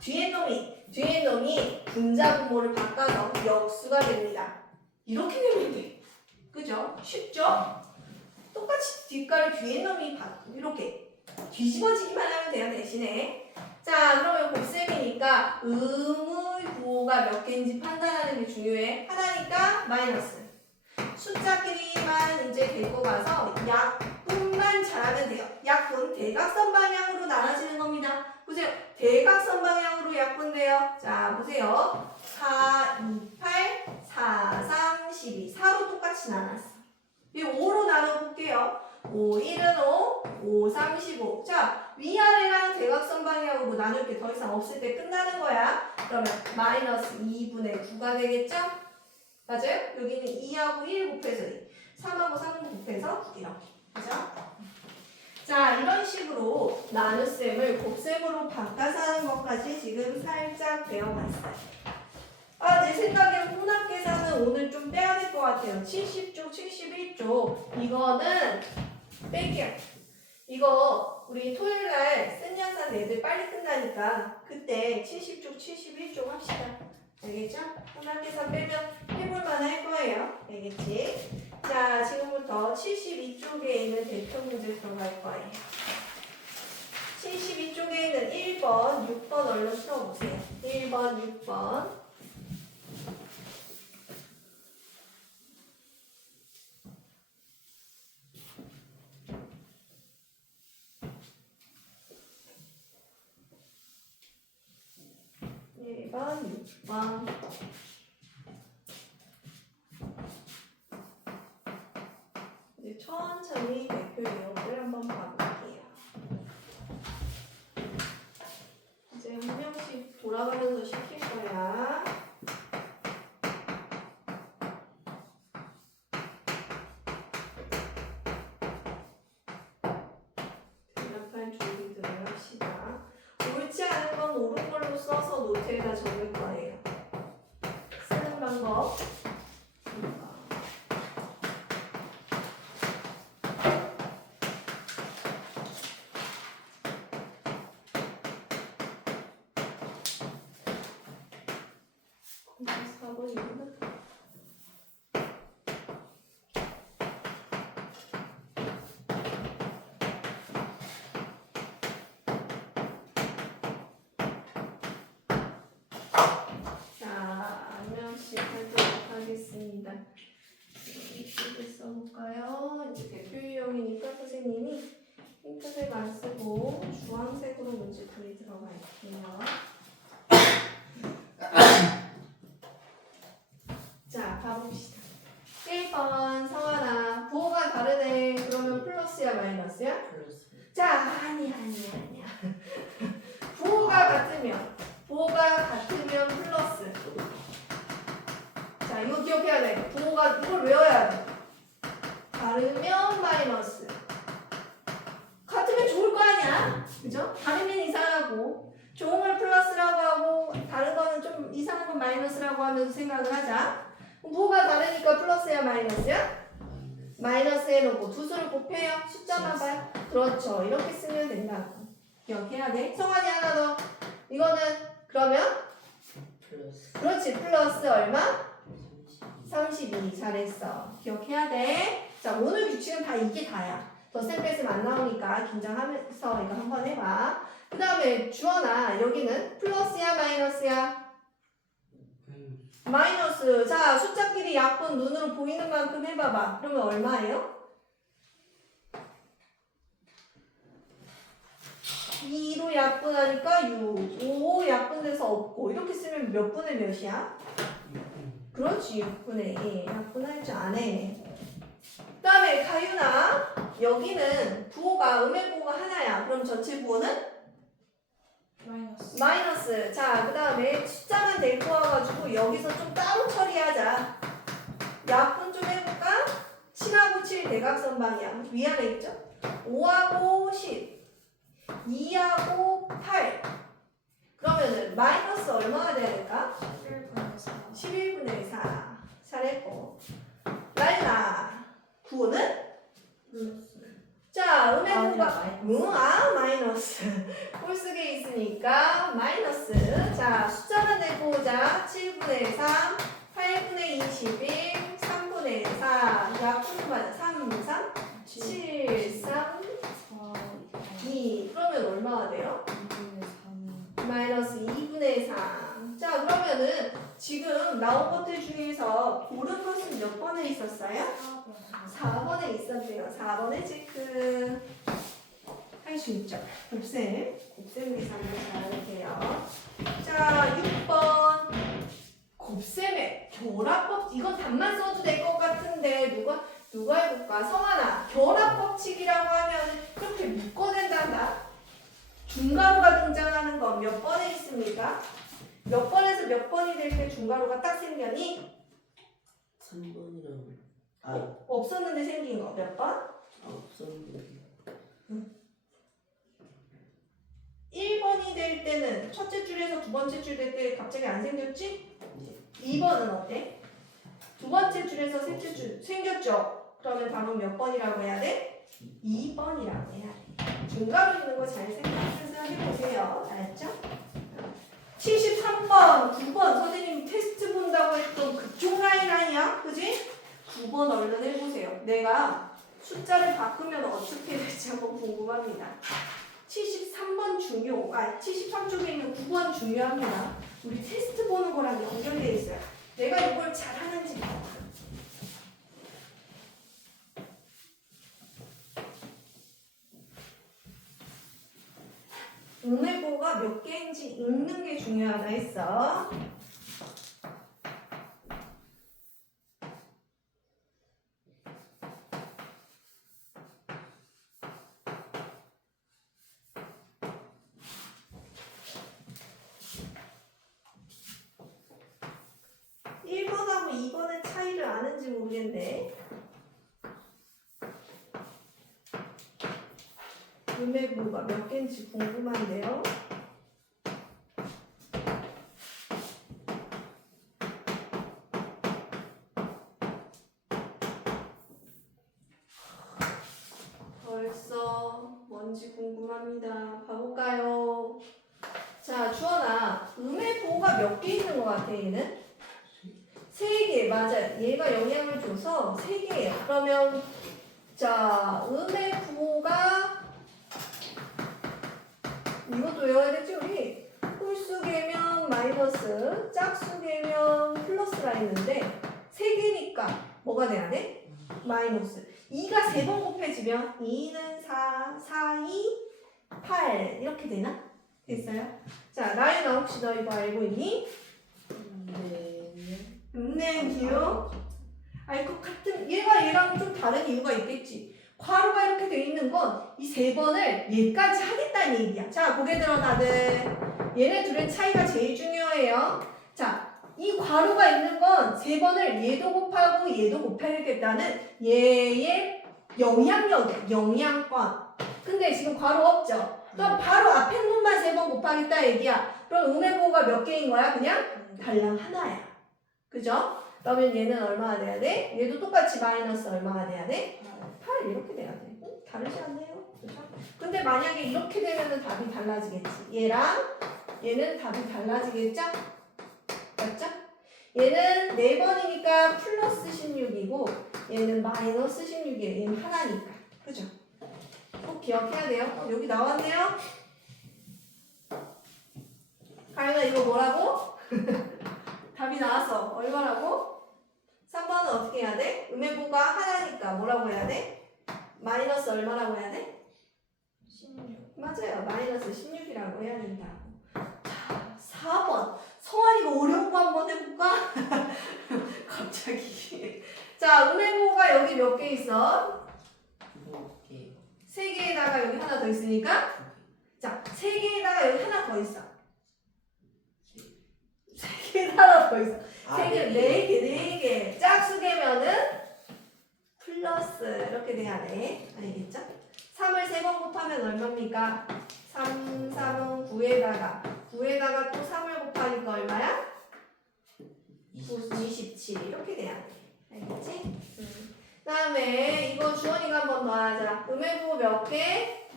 뒤에 놈이 분자분모를 바꿔서 역수가 됩니다. 이렇게 되면 돼. 그죠? 쉽죠? 똑같이 뒷가를 뒤에 놈이 이렇게 뒤집어지기만 하면 돼요. 대신에. 자, 그러면 곱셈이니까 의무의 부호가 몇 개인지 판단하는 게 중요해. 하나니까 마이너스. 숫자끼리만 이제 데리고 가서 약분만 잘하면 돼요. 약분 대각선 방향으로 나눠지는 겁니다. 보세요. 대각선 방향으로 약분돼요. 자, 보세요. 4, 2, 8, 4, 3, 12. 4로 똑같이 나눴어. 이 5로 나눠볼게요. 5, 1은 5, 5, 3, 15. 자, 위아래랑 대각선 방향으로 나눌 게 더 이상 없을 때 끝나는 거야. 그러면 마이너스 2분의 9가 되겠죠? 맞아요? 여기는 2하고 1 곱해서 2. 3하고 3 곱해서 9 이렇게. 그죠? 자, 이런 식으로 나눗셈을 곱셈으로 바꿔서 하는 것까지 지금 살짝 배워봤어요. 내 생각에 혼합계산은 오늘 좀 빼야 될 것 같아요. 70쪽, 71쪽. 이거는 뺄게요. 이거 우리 토요일날 센양산 애들 빨리 끝나니까 그때 70쪽, 71쪽 합시다. 알겠죠? 혼합계산 빼면 해볼만 할 거예요. 알겠지? 자, 지금부터 72쪽에 있는 대표 문제 들어갈 거예요. 72쪽에 있는 1번, 6번 얼른 풀어보세요. 1번, 6번. 이제 천천히 대표 내용들 한번 봐볼게요. 이제 한 명씩 돌아가면서 시킬 거야. 대답할 준비들을 합시다. 옳지 않은 건 옳은 걸로 써서 노트에다 적을 거예요. 쓰는 방법. 하겠습니다. 이쪽에 써볼까요? 이제 대표 유형이니까 선생님이 핑크색 안 쓰고 주황색으로 문제풀이 들어갈게요. 자, 가봅시다. 1번 성환아, 부호가 다르네. 그러면 플러스야 마이너스야? 플러스. 그죠? 다르면 이상하고 좋은 걸 플러스라고 하고 다른 거는 좀 이상한 건 마이너스라고 하면서 생각을 하자. 뭐가 다르니까 플러스야 마이너스야? 마이너스 해놓고 두 수를 곱해요. 숫자만 봐요. 그렇죠. 이렇게 쓰면 된다고. 기억해야 돼. 성환이 하나 더. 이거는 그러면 플러스 그렇지. 플러스 얼마? 32. 잘했어. 기억해야 돼. 자, 오늘 규칙은 다 이게 다야. 덧셈 뺄셈 안 나오니까 긴장하면서 이거 한번 해봐. 그 다음에 주원아, 여기는 플러스야 마이너스야? 마이너스. 자, 숫자끼리 약분 눈으로 보이는 만큼 해봐봐. 그러면 얼마예요? 2로 약분하니까 6. 5 약분돼서 없고. 이렇게 쓰면 몇 분의 몇이야? 그렇지. 6분의 1. 약분할 줄 아네. 그 다음에 가윤아, 여기는 부호가 음의 부호가 하나야. 그럼 전체 부호는? 마이너스. 마이너스. 자, 그 다음에 숫자만 데리고 와가지고 여기서 좀 따로 처리하자. 약분 좀 해볼까? 7하고 7 대각선 방향. 위안에 있죠? 5하고 10. 2하고 8. 그러면은 마이너스 얼마가 돼야 될까? 11분의 4. 11분의 4. 잘했고. 라일라. 구호는? 자, 음의 부호가 마이너스. 홀수게 있으니까 마이너스. 자, 숫자만 내고 오자. 7분의 3, 8분의 21, 3분의 4. 약분 맞아. 3, 3, 7, 3, 2. 그러면 얼마가 돼요? 2분의 3. 마이너스 2분의 3. 자, 그러면은 지금 나온 것들 중에서 고른 것은 몇 번에 있었어요? 4번에 있었네요. 4번에 체크. 할 수 있죠. 곱셈. 곱셈 계산을 잘 해주세요. 자, 6번. 곱셈의 결합법. 이건 답만 써도 될 것 같은데 누가 해볼까? 성환아. 결합법칙이라고 하면 그렇게 묶어낸단다. 중괄호가 등장하는 건 몇 번에 있습니까? 몇 번에서 몇 번이 될 때 중괄호가 딱 생겼니? 3번이라고 없었는데 생긴 거 몇 번? 없었는데 1번이 될 때는 첫째 줄에서 두 번째 줄 될 때 갑자기 안 생겼지? 2번은 어때? 두 번째 줄에서 셋째 줄 생겼죠? 그러면 바로 몇 번이라고 해야 돼? 2번이라고 해야 돼. 중괄호 있는 거 잘 생각해서 해보세요. 알았죠? 73번, 9번 선생님 테스트 본다고 했던 그쪽 라인 아니야? 그지? 9번 얼른 해보세요. 내가 숫자를 바꾸면 어떻게 될지 한번 궁금합니다. 73번 중요, 73쪽에 있는 9번 중요합니다. 우리 테스트 보는 거랑 연결되어 있어요. 내가 이걸 잘하는지 봐봐. 음의보가 몇 개인지 읽는 게 중요하다 했어. 아는지 모르겠네. 음의보가 몇 개인지 궁금한데요. 벌써 뭔지 궁금합니다. 봐볼까요? 자, 주원아, 음의보가 몇 개 있는 것 같아, 얘는? 3개, 맞아요. 얘가 영향을 줘서 3개예요. 그러면, 자, 음의보가 이것도 외워야겠지, 우리? 홀수개면 마이너스, 짝수개면 플러스가 있는데 3개니까 뭐가 돼야 돼? 마이너스. 2가 3번 곱해지면 2는 4, 4, 2, 8 이렇게 되나? 됐어요? 자, 나연아 혹시 너 이거 알고 있니? 네, 기요. 알 것 같은 얘랑 좀 다른 이유가 있겠지. 괄호가 이렇게 돼 있는 건 이 3번을 얘까지 하겠다는 얘기야. 자, 고개 들어 다들. 얘네 둘의 차이가 제일 중요해요. 자, 이 괄호가 있는 건 3번을 얘도 곱하고 얘도 곱해야겠다는 얘의 영향력이야. 영향권. 근데 지금 괄호 없죠? 그럼 바로 앞에 놈만 3번 곱하겠다 얘기야. 그럼 음의 부호가 몇 개인 거야? 그냥 달랑 하나야. 그죠? 그러면 얘는 얼마가 돼야 돼? 얘도 똑같이 마이너스 얼마가 돼야 돼? 8 이렇게 돼야 돼. 다르지 않네요. 그죠? 근데 만약에 이렇게 되면은 답이 달라지겠지. 얘랑 얘는 답이 달라지겠죠? 맞죠? 얘는 4번이니까 플러스 16이고 얘는 마이너스 16이에요. 얘는 하나니까. 그죠? 꼭 기억해야 돼요. 여기 나왔네요. 가연아 이거 뭐라고? 답이 나왔어. 얼마라고? 3번은 어떻게 해야 돼? 음의 부호가 하나니까 뭐라고 해야 돼? 마이너스 얼마라고 해야 돼? 16. 맞아요. 마이너스 16이라고 해야 된다고. 자, 4번. 성환이가 어려운 거 한번 해볼까? 갑자기. 자, 음의 부호가 여기 몇 개 있어? 2개. 3개에다가 여기 하나 더 있으니까? 자, 3개에다가 여기 하나 더 있어. 3개에다 하나 더 있어. 3개, 4개. 짝수개면은 플러스 이렇게 돼야 돼. 알겠죠? 3을 3번 곱하면 얼마입니까? 3, 3은 9에다가 또 3을 곱하니까 얼마야? 27 이렇게 돼야 돼. 알겠지? 그 다음에 이거 주원이가 한번 더 하자. 음의 부호 몇 개?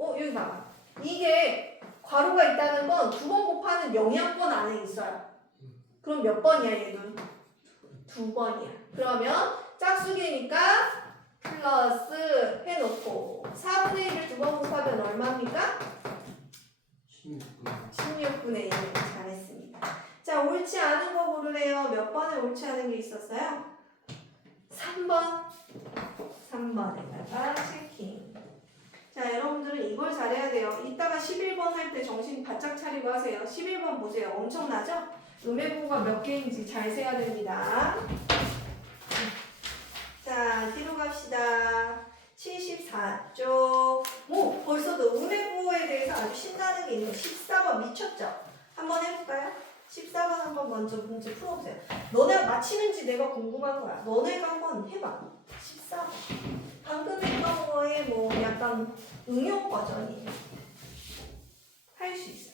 여기 봐봐. 이게 괄호가 있다는 건 2번 곱하는 영양권 안에 있어요. 그럼 몇 번이야 얘는? 2번이야. 그러면 짝수개니까 플러스 해놓고 4분의 1을 2번 곱하면 얼마입니까? 16분의 1. 잘했습니다. 자, 옳지 않은 거 고르래요. 몇 번에 옳지 않은 게 있었어요? 3번. 3번에다가 체킹. 자, 여러분들은 이걸 잘해야 돼요. 이따가 11번 할 때 정신 바짝 차리고 하세요. 11번 보세요. 엄청나죠? 음의 부호가 몇 개인지 잘 세야 됩니다. 자, 뒤로 갑시다. 74쪽. 오, 벌써도 음의 부호에 대해서 아주 신나는 게 있네요. 14번 미쳤죠? 한번 해볼까요? 14번 한번 먼저 문제 풀어보세요. 너네가 맞히는지 내가 궁금한 거야. 너네가 한번 해봐. 14번. 방금 했던 거에 뭐 약간 응용 버전이에요. 할 수 있어요.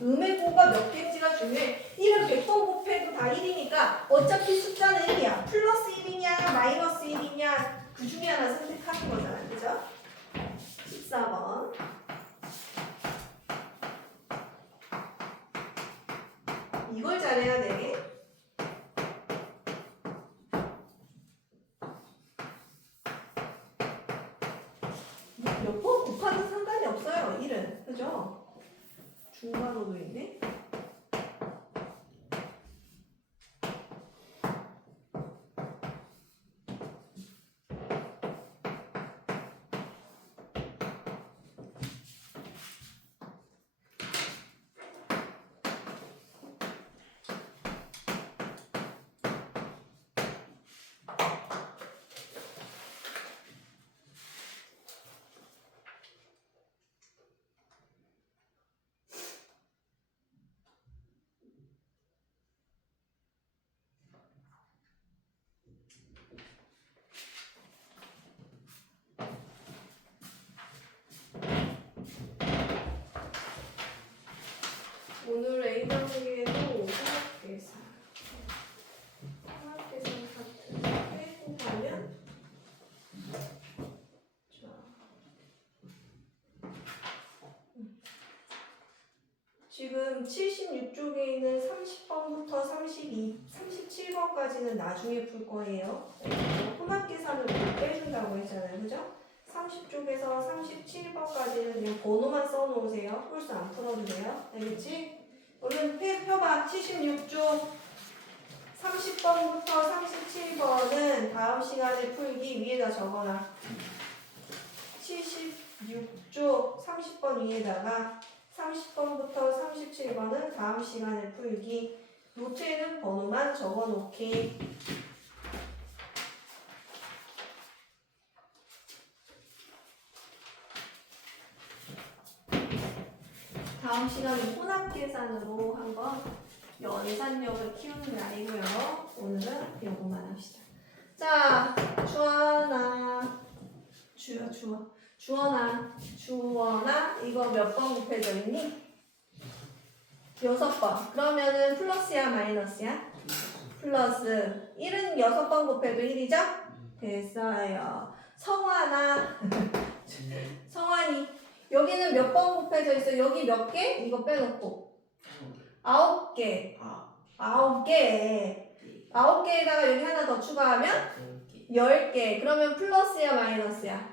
음의 부호가 몇 개인지가 중요해. 1은 100번 곱해도 다 1이니까 어차피 숫자는 1이야. 플러스 1이냐 마이너스 1이냐 그 중에 하나 선택하는 거잖아. 그죠? 14번. 이걸 잘해야 돼. 몇 번 곱하든 상관이 없어요. 1은. 그죠? 중괄호도 있네. 오늘 A 단계에도 화학계산 파트 빼고 가면 자, 지금 76쪽에 있는 30번부터 37번까지는 나중에 풀 거예요. 혼합계산을 빼준다고 했잖아요. 그죠? 30쪽에서 37번까지는 그냥 번호만 써놓으세요. 홀수 안 풀어도 돼요. 알겠지? 얼른 펴봐. 76쪽 30번부터 37번은 다음 시간에 풀기 위에다 적어놔. 76쪽 30번 위에다가 30번부터 37번은 다음 시간에 풀기. 노트에는 번호만 적어놓기. 다음 시간은 혼합계산으로 한번 연산력을 키우는 날이고요. 오늘은 요것만 합시다. 자, 주하나 주원아 이거 몇 번 곱해져 있니? 6번. 그러면은 플러스야 마이너스야? 플러스 1은 6번 곱해도 1이죠? 됐어요. 성환이 여기는 몇 번 곱해져 있어? 여기 몇 개? 이거 빼놓고 9개. 9개. 9개에다가 여기 하나 더 추가하면 10개. 그러면 플러스야 마이너스야?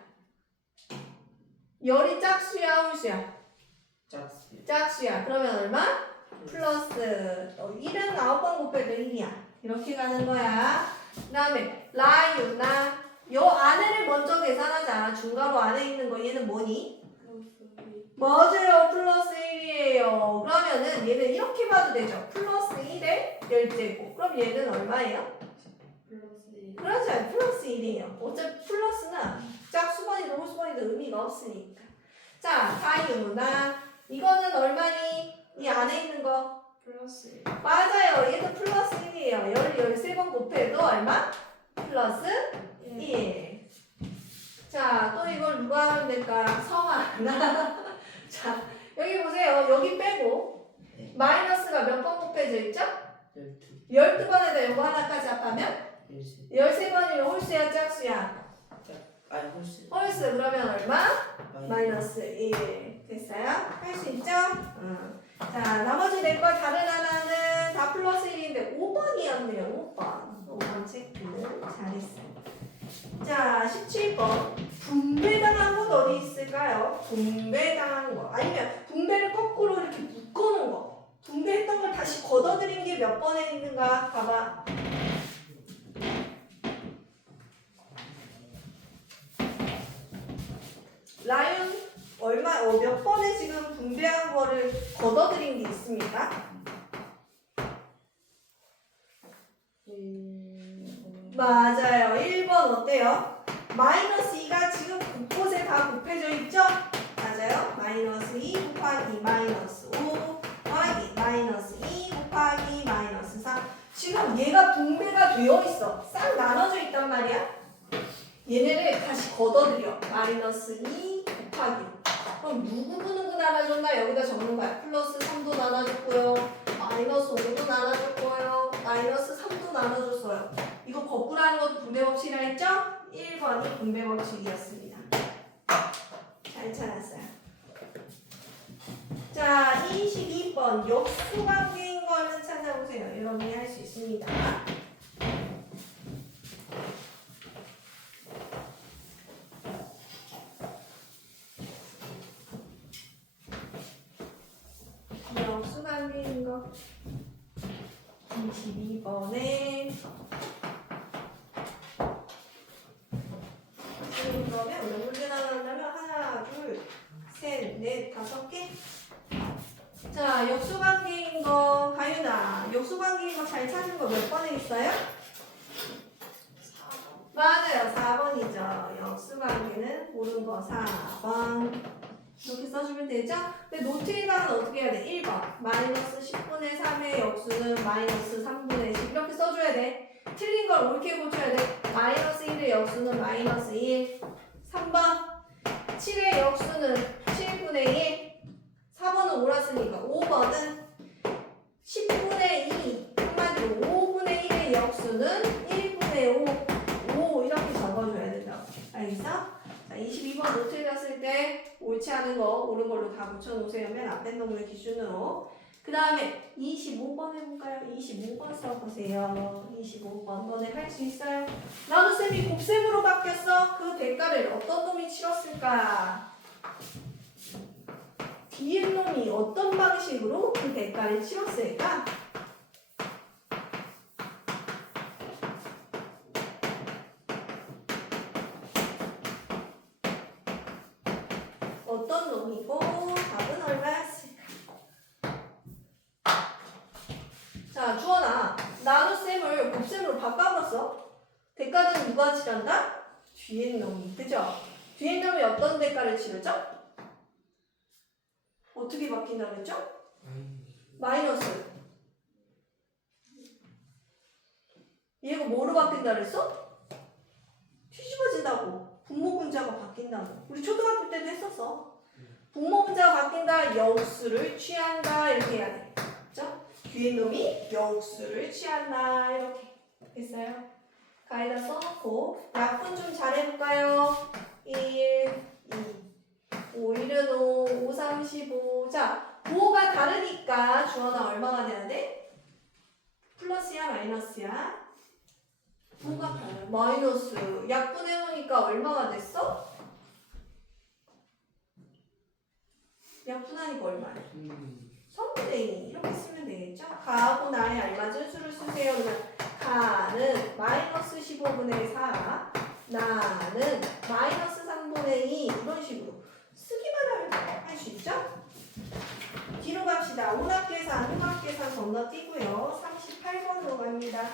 열이 짝수야 홀수야? 짝수야. 그러면 얼마? 플러스 1은 9번 곱해도 1이야. 이렇게 가는 거야. 그 다음에 라유나 요 안에를 먼저 계산하자. 중괄호 안에 있는 거 얘는 뭐니? 맞아요. 플러스 1이에요. 그러면은 얘는 이렇게 봐도 되죠. 플러스 1의 열제곱. 그럼 얘는 얼마예요? 그렇죠. 플러스 1이에요. 어차피 플러스는 짝수번이든 홀수번이든 의미가 없으니까. 자, 사유나 이거는 얼마니? 이 안에 있는 거? 플러스 맞아요. 얘도 플러스 1이에요. 13번 곱해도 얼마? 플러스 1. 자, 또 이걸 누가 하면 될까? 성하나. 자, 여기 보세요. 여기 빼고 마이너스가 몇 번 곱해져 있죠? 12번에다 이거 하나까지 합하면 13번이면 홀수야 짝수야? 홀수. 그러면 얼마? 마이너스 1. 됐어요? 할 수 있죠? 자, 나머지 네 거 다른 하나는 다 플러스 1인데 5번이었네요. 5번 체크. 잘했어요. 자, 17번. 분배당한 건 어디 있을까요? 분배당한 거. 아니면 분배를 거꾸로 이렇게 묶어놓은 거. 분배했던 걸 다시 걷어들인 게 몇 번에 있는가? 봐봐. 라윤 몇 번에 지금 분배한 거를 걷어들인 게 있습니까? 맞아요. 1번 어때요? 마이너스 2가 지금 곳곳에 다 곱해져 있죠? 맞아요. 마이너스 2 곱하기 마이너스 5 곱하기 마이너스 2 곱하기 마이너스 3. 지금 얘가 분배가 되어 있어. 싹 나눠져 있단 말이야. 얘네를 다시 걷어들여. 마이너스 2 곱하기. 그럼 누구 나눠줬나? 여기다 적는 거야. 플러스 3도 나눠줬고요. 마이너스 5도 나눠줬고요. 마이너스 3도 나눠줬어요. 이거 거꾸로 하는 것도 분배법칙이라 했죠? 1번이 분배법칙이었습니다. 잘 찾았어요. 자, 22번 역수관계인 거는 찾아보세요. 여러분이 할 수 있습니다. 역수관계인 거 22번에 지금 그러면 몇 문제 나간다면 하나, 둘, 셋, 넷, 5개. 자, 역수관계인 거 가윤아. 역수관계인 거 잘 찾는 거 몇 번에 있어요? 4번. 맞아요. 4번이죠. 역수관계는 고른 거 4번. 이렇게 써주면 되죠? 근데 노트에다가는 어떻게 해야 돼? 1번. 마이너스 10분의 3의 역수는 마이너스 3분의 10. 이렇게 써줘야 돼. 틀린 걸 옳게 고쳐야 돼. 마이너스 1의 역수는 마이너스 1. 3번. 7의 역수는 7분의 1. 4번은 옳았으니까 5번은 10분의 2. 한마디로 5분의 1의 역수는 1분의 5. 이렇게 적어줘야 된다고. 알겠어? 자, 22번 노트에 갔을 때 옳지 않은 거 옳은 걸로 다 붙여놓으세요. 맨 앞에 놈을 기준으로. 그 다음에 25번 해볼까요? 25번 써보세요. 25번 너네 할 수 있어요? 나눗셈이 곱셈으로 바뀌었어. 그 대가를 어떤 놈이 치렀을까? 뒤에 놈이 어떤 방식으로 그 대가를 치렀을까? 어떤 놈이고 답은 얼마였을까? 자, 주원아. 나눗셈을 곱셈으로 바꿔봤어. 대가는 누가 치른다? 뒤에 놈이. 그죠? 뒤에 놈이 어떤 대가를 치르죠? 어떻게 바뀐다 그랬죠? 마이너스. 얘가 뭐로 바뀐다 그랬어? 뒤집어진다고. 분모분자가 바뀐다고. 우리 초등학교 때도 했었어. 분모분자가 바뀐다. 역수를 취한다. 이렇게 해야 돼. 그죠? 뒤에 놈이 역수를 취한다. 이렇게 됐어요. 가에다 써놓고 약분 좀 잘해볼까요? 1, 2, 5, 1은 5, 5, 3, 15. 자, 부호가 다르니까 주어나 얼마가 돼야 돼? 플러스야 마이너스야? 부호가 달라. 마이너스. 약분해놓으니까 얼마가 됐어? 약분하니까 얼마야? 3분의 2 이렇게 쓰면 되겠죠? 가하고 나에 알맞은 수를 쓰세요. 그러면 가는 마이너스 15분의 4, 나는 마이너스 3분의 2 이런 식으로 쓰기만 하면 할 수 있죠? 뒤로 갑시다. 혼합계산, 흉합계산 건너뛰고요. 38번으로 갑니다.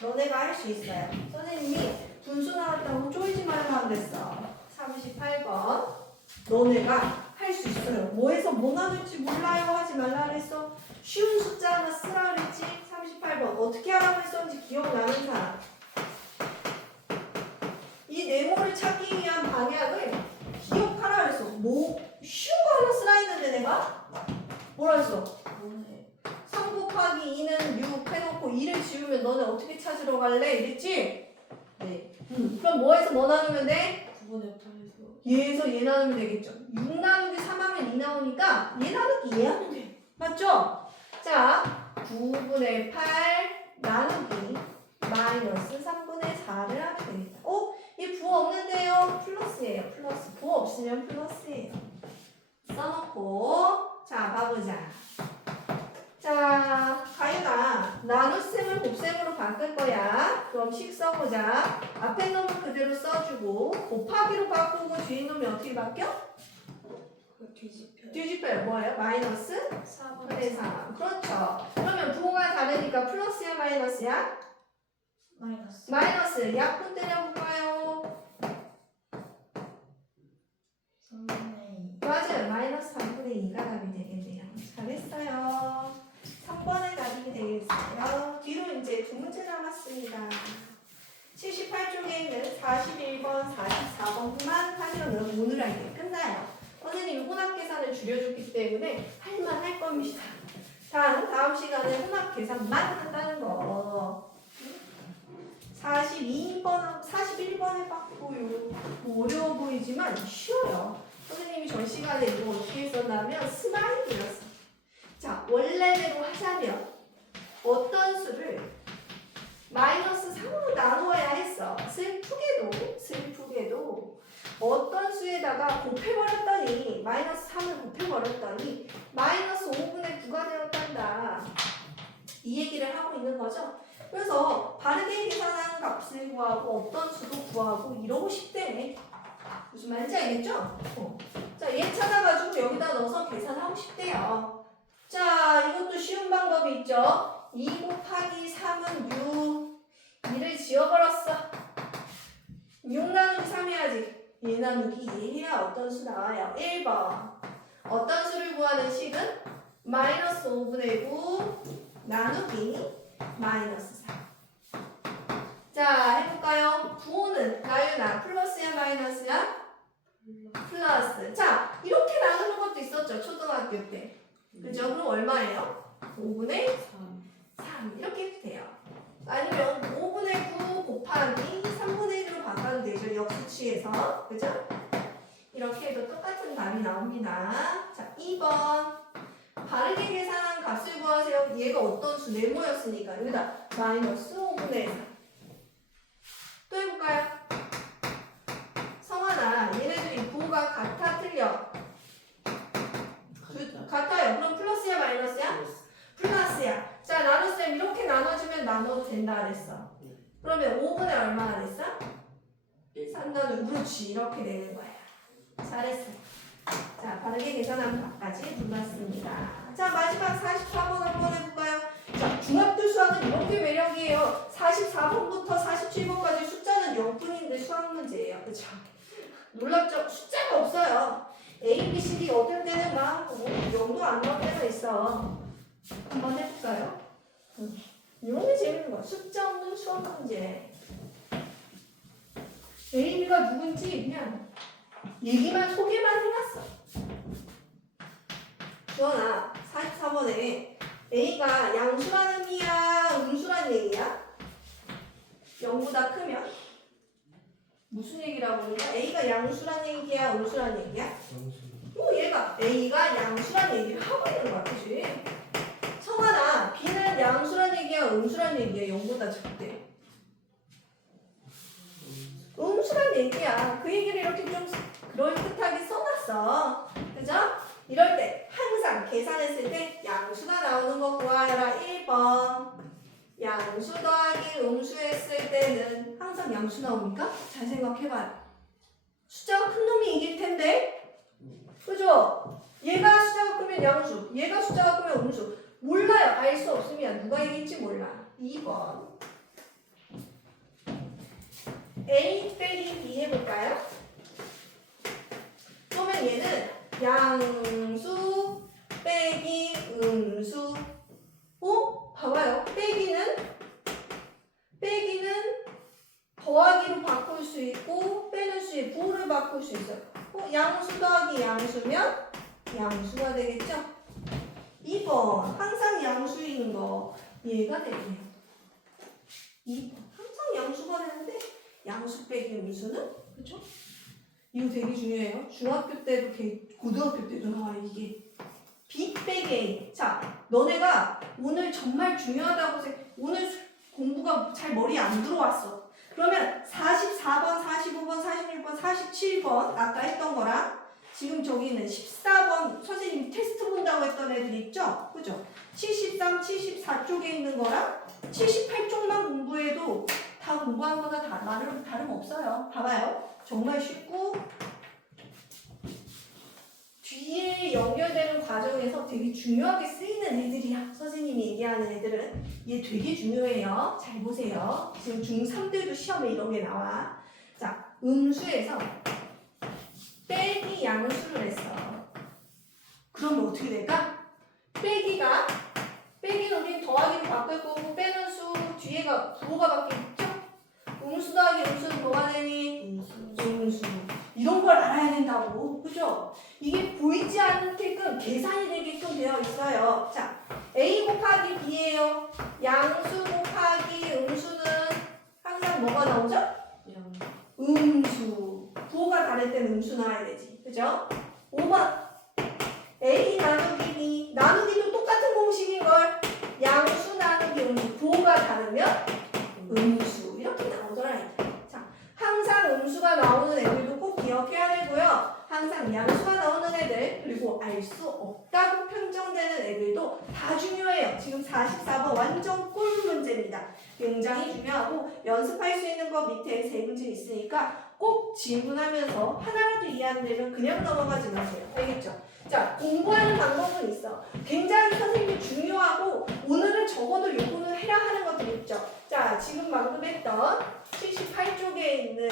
너네가 할 수 있어요. 선생님이 분수 나왔다고 쪼이지 말라 그랬어. 38번. 너네가 할 수 있어요. 뭐해서 뭐 나눌지 몰라요 하지 말라 그랬어. 쉬운 숫자 하나 쓰라 그랬지. 38번. 어떻게 하라고 했었는지 기억나는 사람. 이 네모를 찾기 위한 방향을 기억하라 그랬어. 뭐 쉬운 거 하나 쓰라 했는데 내가 뭐라 했어? 3 곱하기 2는 6 해놓고 2를 지우면 너네 어떻게 찾으러 갈래? 이랬지? 네. 그럼 뭐해서 뭐 나누면 돼? 9분의 8에서 얘에서 얘 나누면 되겠죠. 6 나누기 3 하면 2 나오니까 얘 나누기 얘 하면 돼. 맞죠? 자, 9분의 8 나누기 마이너스 3분의 4를 하면 되겠다. 얘 부호 없는데요? 플러스예요. 플러스. 부호 없으면 플러스예요. 써놓고 자, 봐보자. 자, 가윤아, 나눗셈을 곱셈으로 바꿀 거야. 그럼 식 써보자. 앞에 놈은 그대로 써주고 곱하기로 바꾸고 뒤에 놈이 어떻게 바뀌어? 뒤집혀요. 뒤집혀요. 뭐예요? 마이너스 4분의 3. 그렇죠. 그러면 부호가 다르니까 플러스야 마이너스야? 마이너스 마이너스. 약분 때려볼까요? 3분의 2. 맞아요. 마이너스 3분의 2가 답이 되겠네요. 잘했어요. 3번의 답이 되겠어요. 뒤로 이제 두 문제 남았습니다. 78쪽에 있는 41번, 44번만 하면은 오늘 할 때 끝나요. 선생님이 혼합계산을 줄여줬기 때문에 할만할 겁니다. 다음 시간에 혼합계산만 한다는 거. 42번, 41번 해봤고요. 뭐 어려워 보이지만 쉬워요. 선생님이 전 시간에 이거 어떻게 했었냐면 스마일이었어. 자, 원래대로 하자면 어떤 수를 마이너스 3으로 나누어야 했어. 슬프게도 어떤 수에다가 곱해버렸더니 마이너스 3을 곱해버렸더니 마이너스 5분의 9가 되었단다. 이 얘기를 하고 있는 거죠. 그래서 바르게 계산한 값을 구하고 어떤 수도 구하고 이러고 싶대네. 무슨 말인지 알겠죠? 자, 얘 찾아가지고 여기다 넣어서 계산하고 싶대요. 자, 이것도 쉬운 방법이 있죠. 2 곱하기 3은 6. 2를 지워버렸어. 6 나누기 3 해야지. 1 나누기 2 해야 어떤 수 나와요? 1번. 어떤 수를 구하는 식은? 마이너스 5분의 9 나누기 마이너스 4. 자, 해볼까요? 부호는 나윤아 플러스야 마이너스야? 플러스. 자, 이렇게 나누는 것도 있었죠. 초등학교 때. 그죠? 그럼 얼마예요? 5분의 3 이렇게 해도 돼요. 아니면 5분의 9 곱하기 3분의 1로 바꿔도 되죠. 역수치에서. 그죠? 이렇게 해도 똑같은 답이 나옵니다. 자, 2번. 바르게 계산한 값을 구하세요. 얘가 어떤 수? 네모였으니까 여기다 마이너스 5분의 3. 또 해볼까요? 성환아, 얘네들이 부호가 같아 틀려? 같아요. 그럼 플러스야 마이너스야? 플러스야. 자, 나눗셈 이렇게 나눠주면 나눠도 된다 그랬어. 그러면 5분의 얼마나 됐어? 3 나누 그렇지. 이렇게 되는 거야. 잘했어. 자, 바르게 계산한 값까지 불렀습니다. 자, 마지막 44번 한번 해볼까요? 자, 중학교 수학은 이렇게 매력이에요. 44번부터 47번까지 숫자는 0분인데 수학 문제예요. 그쵸? 놀랍죠? 숫자가 없어요. A, B, C, D 어떨 때는 막 0도 안 나올 때가 있어. 한번 해볼까요? 이런 게 재밌는 거야. 숫자 없는 수학 문제. A, B가 누군지 그냥 얘기만 소개만 해놨어. 주원아, 44번에 A가 양수라는 의미야, 음수란 얘기야? 0보다 크면? 무슨 얘기라고 하는 거야? A가 양수란 얘기야, 음수란 얘기야? 얘가 A가 양수란 얘기를 하고 있는 거야, 그치? 성환아, B는 양수란 얘기야, 음수란 얘기야, 0보다 작대. 음수란 얘기야. 그 얘기를 이렇게 좀 그럴듯하게 써놨어. 그죠? 이럴 때 항상 계산했을 때 양수가 나오는 거 구하여라. 1번. 양수 더하기 음수 했을 때는 항상 양수 나옵니까? 잘 생각해봐요. 숫자가 큰 놈이 이길 텐데. 그죠? 얘가 숫자가 크면 양수, 얘가 숫자가 크면 음수. 몰라요. 알 수 없으면 누가 이길지 몰라. 2번. A 빼기 B 해볼까요? 그러면 얘는 양수 빼기 음수. 봐봐요. 빼기는 더하기로 바꿀 수 있고 빼는 수의 부호를 바꿀 수 있어요. 양수 더하기 양수면 양수가 되겠죠? 2번 항상 양수인 거 얘가 되네요. 2번 항상 양수가 되는데 양수 빼기 음수는? 그쵸? 이거 되게 중요해요. 중학교 때도 고등학교 때도 나와요. 이게 B 빼기 A. 자, 너네가 오늘 정말 중요하다고 오늘 공부가 잘 머리에 안 들어왔어. 그러면 44번, 45번, 46번, 47번 아까 했던 거랑 지금 저기 있는 14번 선생님이 테스트 본다고 했던 애들 있죠? 그죠? 73, 74쪽에 있는 거랑 78쪽만 공부해도 다 공부한 거나 다름없어요. 봐봐요. 정말 쉽고 뒤에 연결되는 과정에서 되게 중요하게 쓰이는 애들이야. 선생님이 얘기하는 애들은 얘 되게 중요해요. 잘 보세요. 지금 중3들도 시험에 이런 게 나와. 자, 음수에서 빼기 양수를 했어. 그러면 어떻게 될까? 빼기는 우린 더하기로 바꿀 거고 빼는 수 뒤에가 부호가 바뀌겠죠? 음수 더하기 음수는 뭐가 되니? 음수. 이런 걸 알아야 된다고. 그죠? 이게 보이지 않게끔 계산이 되게끔 되어 있어요. 자, A 곱하기 B예요. 양수 곱하기 음수는 항상 뭐가 나오죠? 음수. 부호가 다를 때는 음수 나와야 되지. 그죠? 5번. A 나누기 B. 나누기도 똑같은 공식인걸. 양수 나누기 음수. 부호가 다르면 음수. 이렇게 나오더라. 자, 항상 음수가 나오는 애들도 꼭 기억해야 되고요. 항상 양수가 나오는 애들 그리고 알 수 없다고 편정되는 애들도 다 중요해요. 지금 44번 완전 꿀 문제입니다. 굉장히 중요하고 연습할 수 있는 거 밑에 세 문제 있으니까 꼭 질문하면서 하나라도 이해 안 되면 그냥 넘어가지 마세요. 알겠죠? 자, 공부하는 방법은 있어. 굉장히 선생님이 중요하고 오늘은 적어도 요거는 해야 하는 것들 있죠. 자, 지금 방금 했던 78쪽에 있는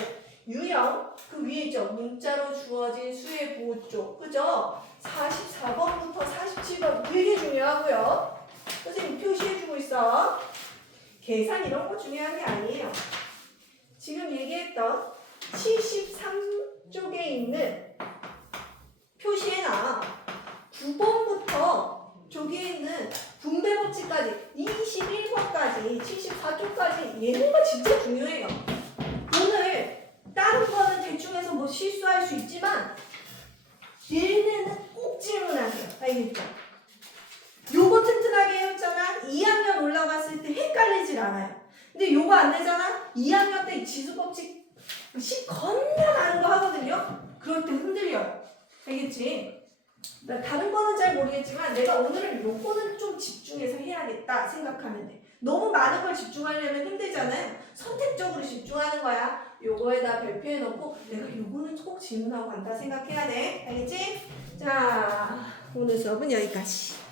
유형 그 위에 있죠. 문자로 주어진 수의 부호 쪽. 그죠? 44번부터 47번 되게 중요하고요. 선생님 표시해주고 있어. 계산 이런 거 중요한 게 아니에요. 지금 얘기했던 73쪽에 있는 표시해놔. 9번부터 저기에 있는 분배법칙까지 21번까지 74쪽까지 얘네가 진짜 중요해요. 오늘 다른 거는 대충 해서 뭐 실수할 수 있지만 얘네는 꼭 질문하세요. 알겠죠? 요거 튼튼하게 해왔잖아. 2학년 올라갔을 때 헷갈리질 않아요. 근데 요거 안 되잖아. 2학년 때 지수법칙 10 겁나 많은 거 하거든요. 그럴 때 흔들려요. 알겠지? 다른 거는 잘 모르겠지만 내가 오늘은 요거는 좀 집중해서 해야겠다 생각하면 돼. 너무 많은 걸 집중하려면 힘들잖아요. 선택적으로 집중하는 거야. 요거에다 별표해놓고 내가 요거는 꼭 질문하고 간다 생각해야 돼. 알겠지? 자, 오늘 수업은 여기까지.